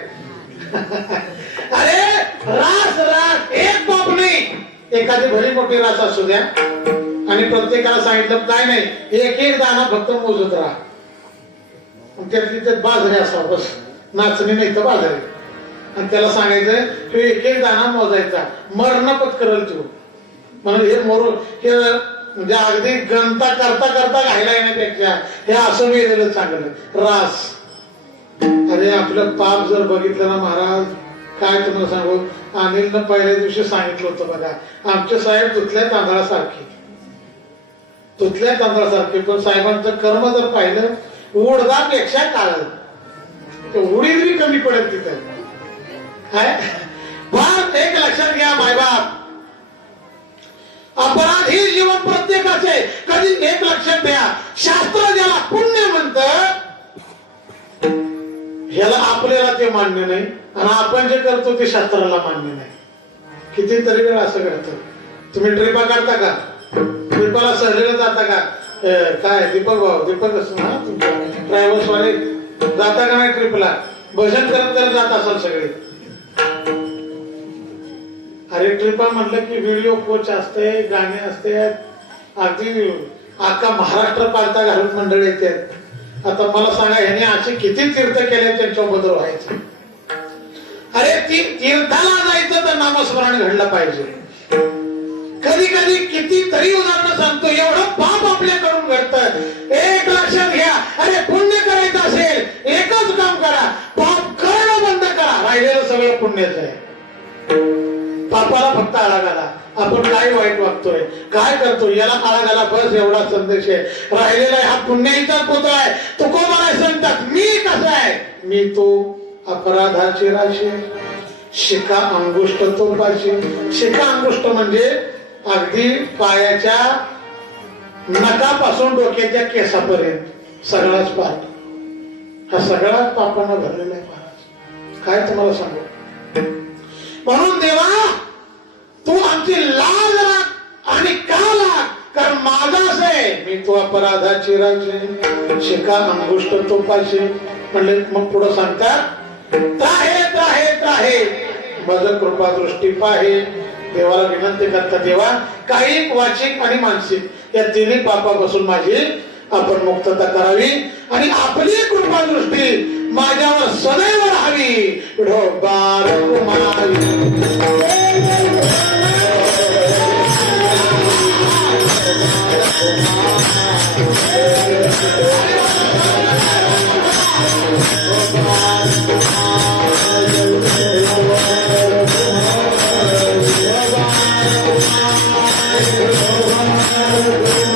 अरे रास रास एक बाप नाही. एखादी भरी मोठी रास असू द्या आणि प्रत्येकाला सांगितलं काय नाही, एक एक दाना फक्त मोजत राहा. त्यातली त्यात बाजरी असावं बस, नाचणी नाही तर बाजरी. आणि त्याला सांगायचं तू एक एक दाना मोजायचा, मरण पत्करल तू. म्हणून हे हे म्हणजे अगदी गणता करता करता घायला येण्यापेक्षा हे असं वेगळं चांगलं रास. अरे आपलं पाप जर बघितलं ना महाराज, काय तुम्हाला सांगू, अनिलनं पहिल्या दिवशी सांगितलं होतं बघा, आमचे साहेब तुथल्या तांदळासारखे, तुथल्या तांदळासारखे. पण साहेबांचं कर्म जर पाहिलं उडदापेक्षा काळ, उडीद बी कमी पडेल तिथे. पण एक लक्षात घ्या मायबाप, अपराधी जीवन प्रत्येकाचे. कधी एक लक्षात घ्या, शास्त्र ज्याला पुण्य म्हणत ह्याला आपल्याला ते मान्य नाही, आणि आपण जे करतो ते शास्त्राला मान्य नाही. कितीतरी वेळ असं करतो. तुम्ही ट्रिपा काढता का? ट्रिपाला सहलीला जाता का? काय दीपक भाऊ, दीपक तुमच्या ड्रायव्हर्स वाले जाता का नाही ट्रिपला? भजन करत करत जात असाल सगळे. अरे ट्रिपा म्हटलं की व्हिडिओ कोच असते, गाणे असते, अगदी अख्खा महाराष्ट्र पालता घालून मंडळी येतात. आता मला सांगा, ह्याने असे किती तीर्थ केले त्यांच्याबद्दल व्हायचं? अरे तीर्थाला जायचं तर नामस्मरण घडलं पाहिजे. कधी कधी कितीतरी उदाहरणं सांगतो, एवढं पाप आपल्याकडून घडतं. एक लक्षात घ्या, अरे पुण्य करायचं असेल एकच काम करा, पाप करणं बंद करा, राहिलेलं सगळं पुण्याचं आहे. पापाला फक्त आळा घाला. आपण काय वाईट वागतोय, काय करतो याला आळा घाला, बस एवढा संदेश आहे. राहिलेला हा पुण्याचा पुतळा आहे. तुकोबाला सांगतात, मी कसा आहे, मी तो अपराधाची राशी, शिका अंगुष्ट तो पाशी. शिका अंगुष्ट म्हणजे अगदी पायाच्या नकापासून डोक्याच्या केसापर्यंत सगळाच पाप. हा सगळाच पापांना भरलेला आहे महाराज. काय तुम्हाला सांगू. म्हणून देवा तू आमची लाज राख आणि का लाग, कारण माझा असं आहे, मी तो अपराधाची राशी, शिका अंगुष्ट तो पाशी. म्हणले मग पुढं सांगतात, त्राहे त्राहे त्राहे मज कृपा दृष्टी पाहे. देवाला विनंती करता, देवा काही वाचिक आणि मानसिक या तिन्ही पापापासून माझी आपण मुक्तता करावी आणि आपली कृपा दृष्टी माझ्यावर सदैव राहावी. Oh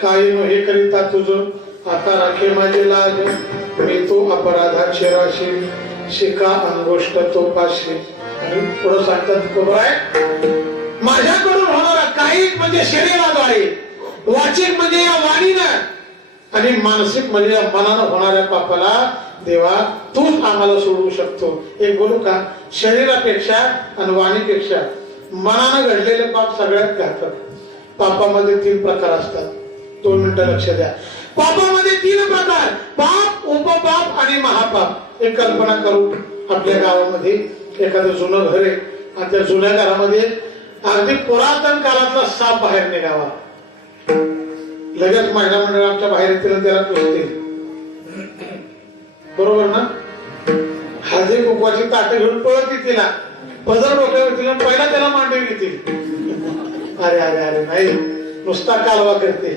काही नो हे करिता तुझं आता राखे माझे लाज मी तो अपराधाचे राशी शिका अंगोष्ट तो पाशी. आणि पुढे सांगतात बरोबर आहे माझ्याकडून होणारा काही म्हणजे शरीराद्वारे वाचिक म्हणजे या वाणीनं आणि मानसिक म्हणजे या मनानं होणाऱ्या पापाला देवा तूच आम्हाला सोडवू शकतो. एक बोलू का शरीरापेक्षा आणि वाणीपेक्षा मनानं घडलेले पाप सगळ्यात घातक. पापामध्ये 3 प्रकार असतात. 2 मिनिटं लक्ष द्या. पापामध्ये 3 प्रकार पाप उपपाप आणि महापाप. एक कल्पना करू आपल्या गावामध्ये एखादं जुनं घर आहे आणि त्या जुन्या घरामध्ये अगदी पुरातन काळातला साप बाहेर निघावा लगेच महिला मंडळ आमच्या बाहेर येतील त्याला पोचतील बरोबर ना. हळदी कुंकवाची ताटं घेऊन पळत तिला पदर डोक्यावर तिला पहिला त्याला मांडवी घेतील. अरे अरे अरे नाही नुसता कालवा करते.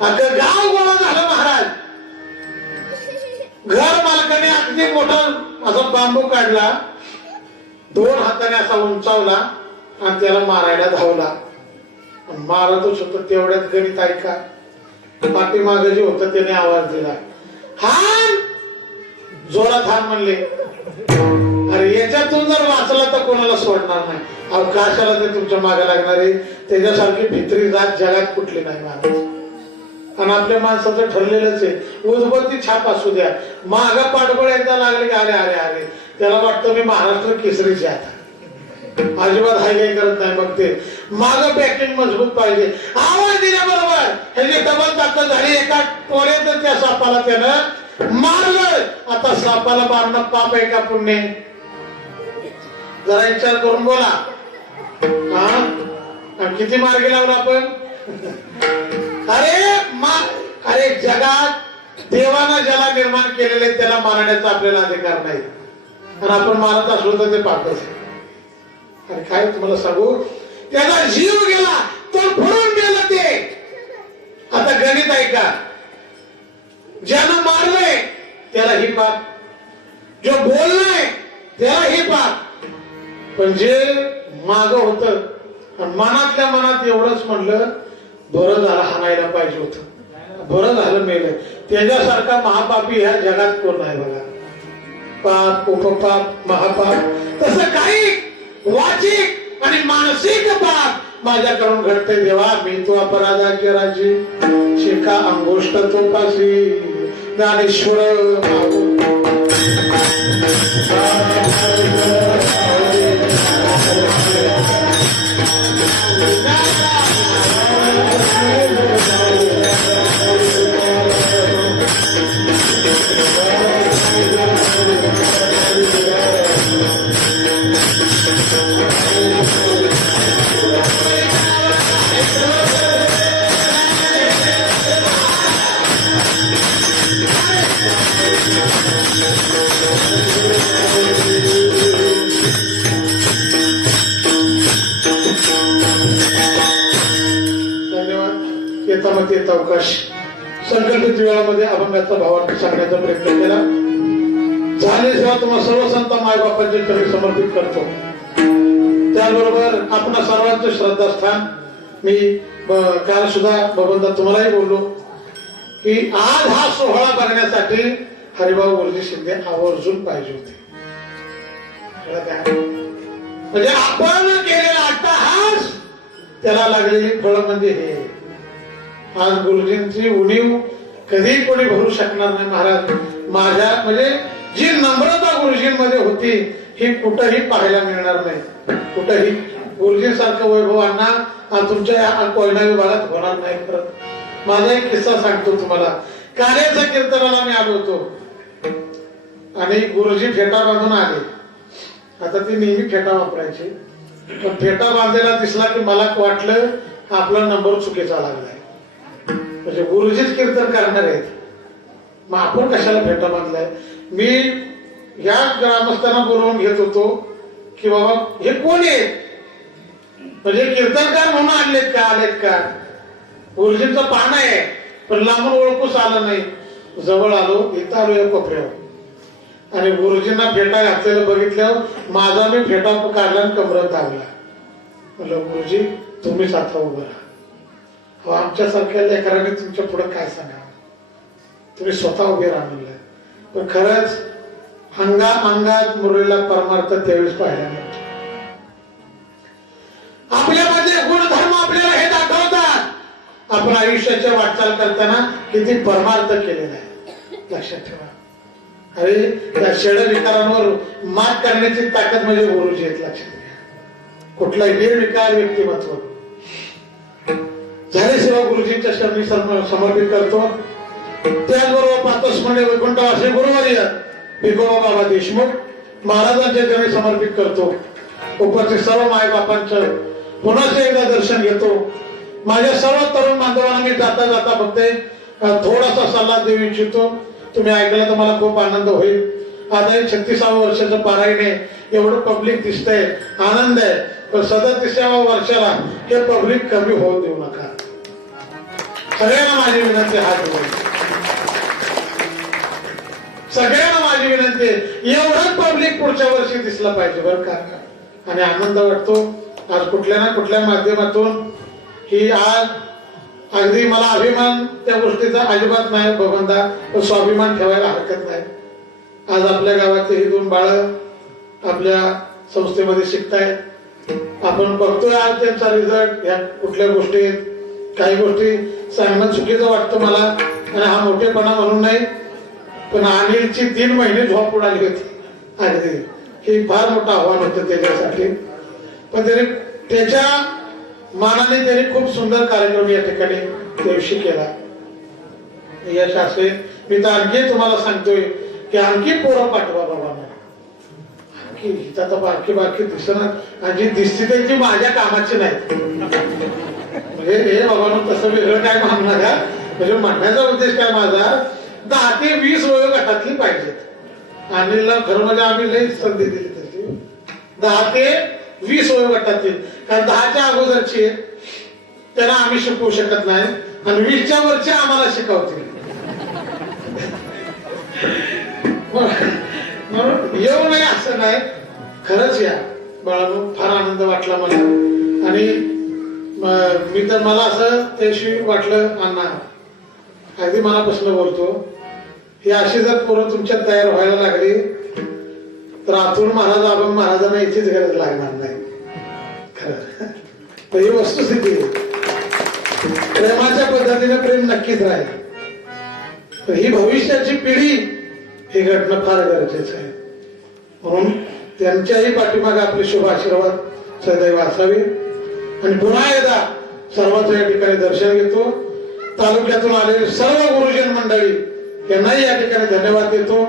आता गाव गोळा झालं महाराज. घर मालकाने अगदी मोठा असा बांबू काढला 2 हाताने असा उंचावला आणि त्याला मारायला धावला. मारतच होत तेवढ्यात गणित ऐका पाठीमागे जे होत त्याने आवाज दिला हान जोरात हान म्हणले. अरे याच्यातून जर वाचला तर कोणाला सोडणार नाही. अवकाशाला ते तुमच्या मागे लागणार आहे. त्याच्यासारखी भित्री जात जगात कुठली नाही महाराज. आणि आपल्या माणसाचं ठरलेलंच आहे उदबत्ती छाप असू द्या मागा पाठबळ एकदा लागले की अरे अरे अरे त्याला वाटतं मी महाराष्ट्र केसरीचे आता अजिबात हाय काही करत नाही. मग ते माग पॅकिंग मजबूत पाहिजे. आवाज दिल्याबरोबर ह्याची डबल ताकद झाली. एका टोळ्यात त्या सापाला त्यानं मारलं. आता सापाला मारणं पाप आहे का पुण्य जरा विचार करून बोला. हा किती मार्गी लावला आपण. अरे जगात देवानं ज्याला निर्माण केलेले त्याला मारण्याचा आपल्याला अधिकार नाही आणि आपण मारत असलो तर ते पापच. अरे काय तुम्हाला सांगू त्याचा जीव गेला तो फोडून गेला ते. आता गणित ऐका ज्यानं मारलंय त्याला ही पाप जो बोललाय त्याला ही पाप. पण जे माग होत मनातल्या मनात एवढंच म्हणलं बरं झालं हाणायला पाहिजे होतं बरं झालं मेलं त्याच्यासारखा महापापी ह्या जगात कोण नाही बघा. पाप उपपाप महापाप तसं काही वाचिक आणि मानसिक पाप माझ्याकडून घडते देवा मी तो अपराधाचे राजी शिका अंगोष्ट तो पाशी ज्ञानेश्वर येता मग येत अवकाश संकल्पित वेळामध्ये अभंगाचा भावार्थ सांगण्याचा प्रयत्न केला. झाल्याशिवाय तुम्हाला सर्व संत मायबापांचे चरणी समर्पित करतो. त्याचबरोबर आपणा सर्वांचं श्रद्धास्थान मी काल सुद्धा बबनदा तुम्हालाही बोललो की आज हा सोहळा बघण्यासाठी हरिभाऊ गुरुजी शिंदे आवर्जून पाहिजे होते. म्हणजे आपण केलेला अट्टहास त्याला लागलेली फळ म्हणजे हे. आज गुरुजींची उणीव कधी कोणी भरू शकणार नाही. महाराज माझ्या म्हणजे जी नम्रता गुरुजींमध्ये होती ही कुठंही पाहायला मिळणार नाही. कुठंही गुरुजींसारखं वैभवांना तुमच्या या कोयना विभागात होणार नाही. परत माझा एक किस्सा सांगतो तुम्हाला. कार्याच्या कीर्तनाला मी आलो होतो आणि गुरुजी फेटा बांधून आले. आता ती नेहमी फेटा वापरायची पण फेटा बांधायला दिसला की मला वाटलं आपला नंबर चुकीचा लागलाय. म्हणजे गुरुजीच कीर्तन करणार आहेत मग आपण कशाला फेटा बांधलाय. मी या ग्रामस्थांना बोलवून घेत होतो की बाबा हे कोण आहेत म्हणजे कीर्तनकार म्हणून आलेत का. गुरुजींचं पान आहे पण लांबून ओळखूच आलं नाही. जवळ आलो इथं आलो या कोपऱ्यावर आणि गुरुजींना फेटा घातलेलं बघितल्यावर माझा मी फेटा काढला आणि कमरात दाबला. म्हटलं गुरुजी तुम्हीच आता उभं राहा. आमच्यासारख्या लेकरांनी तुमच्या पुढे काय सांगा. तुम्ही स्वतः उभे राहा म्हणलं. पण खरंच अंगात मुरलेला परमार्थ त्यावेळेस पाहायला मिळतो. आपल्यामध्ये गुणधर्म आपल्याला हे दाखवतात आपण आयुष्याच्या वाटचाल करताना किती परमार्थ केलेला आहे लक्षात ठेवा. अरे त्या शेड विकारांवर मात करण्याची ताकद म्हणजे गुरुजी आहेत लक्षात घ्या. कुठलाही निर्विकार व्यक्तिमत्व झाल्याशिवाय गुरुजींच्या शरणी समर्पित करतो. त्याचबरोबर पातस्मरणी वैकुंठवासी गुरुवर्य भिकोबा बाबा देशमुख महाराजांच्या चरणी समर्पित करतो. उपस्थित सर्व मायबापांचं पुन्हा एकदा दर्शन घेतो. माझ्या सर्व तरुण बांधवांना मी जाता जाता फक्त थोडासा सल्ला देऊ इच्छितो. तुम्ही ऐकला तर मला खूप आनंद होईल. आता 36व्या वर्षाचं पारायण आहे एवढं पब्लिक दिसतंय आनंद आहे पण 37व्या वर्षाला हे पब्लिक कमी होऊ देऊ नका. सगळ्यांना माझी विनंती हात जोडून सगळ्यांना माझी विनंती एवढंच पब्लिक पुढच्या वर्षी दिसलं पाहिजे बरं का. आणि आनंद वाटतो आज कुठल्या ना कुठल्या माध्यमातून ही आज अगदी मला अभिमान त्या गोष्टीचा अजिबात नाही बबनदा पण स्वाभिमान ठेवायला हरकत नाही. आज आपल्या गावातली ही 2 बाळं आपल्या संस्थेमध्ये शिकतायत. आपण बघतोय आज त्यांचा रिझल्ट. या कुठल्या गोष्टी काही गोष्टी सांगणं चुकीचं वाटतं मला आणि हा मोठेपणा म्हणून नाही पण अनिलची 3 महिने झोप उडाली होती अगदी. हे फार मोठं आव्हान होतं त्याच्यासाठी पण त्याने त्याच्या मानाने त्यांनी खूप सुंदर कार्यक्रम या ठिकाणी दिवशी केला. यश असे मी तर आणखी तुम्हाला सांगतोय की आणखी पोरं पाठवा बाबा. आणखी आता बारकी दिसणार आणि जी दिसते त्यांची माझ्या कामाची नाही. म्हणजे हे बाबा तसं वेगळं काय म्हणणार का म्हणजे म्हणण्याचा उद्देश काय माझा 10 ते 20 वयोगटातली पाहिजेत. अनिलला खरं म्हणजे आम्ही लई संधी दिली तशी 10 ते 20 वयोगटातील कारण 10च्या अगोदरची त्यांना आम्ही शिकवू शकत नाही आणि 20च्या वरचे आम्हाला शिकवतील. म्हणून येऊ नये असं नाही खरंच या बाळांनो फार आनंद वाटला मला. आणि मी तर मला असं त्याशिवाय वाटलं अण्णा अगदी मनापासून बोलतो ही अशी जर पोरं तुमच्यात तयार व्हायला लागली तर आतून महाराज अभंग महाराजांना याचीच गरज लागणार नाही. खरं तर ही वस्तुस्थिती प्रेमाच्या पद्धतीने प्रेम नक्कीच राहील. तर ही भविष्याची पिढी हे घडणं फार गरजेचं आहे. म्हणून त्यांच्याही पाठीमागे आपले शुभ आशीर्वाद सदैव असावे. आणि पुन्हा एकदा सर्वांचं या ठिकाणी दर्शन घेतो. तालुक्यातून आलेले सर्व गुरुजन मंडळी यांनाही या ठिकाणी धन्यवाद देतो.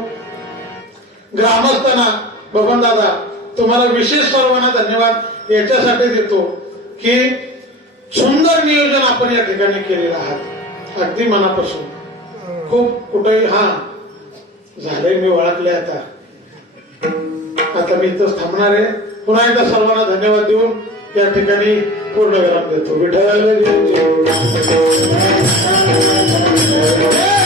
ग्रामस्थांना बबन दादा तुम्हाला विशेष सर्वांना धन्यवाद याच्यासाठी देतो की सुंदर नियोजन आपण या ठिकाणी केलेलं आहात अगदी मनापासून. खूप कुठेही हा झाले मी ओळखले आता मी इथंच थांबणार आहे. पुन्हा एकदा सर्वांना धन्यवाद देऊन या ठिकाणी पूर्ण विराम देतो. विठ्ठल जय जय.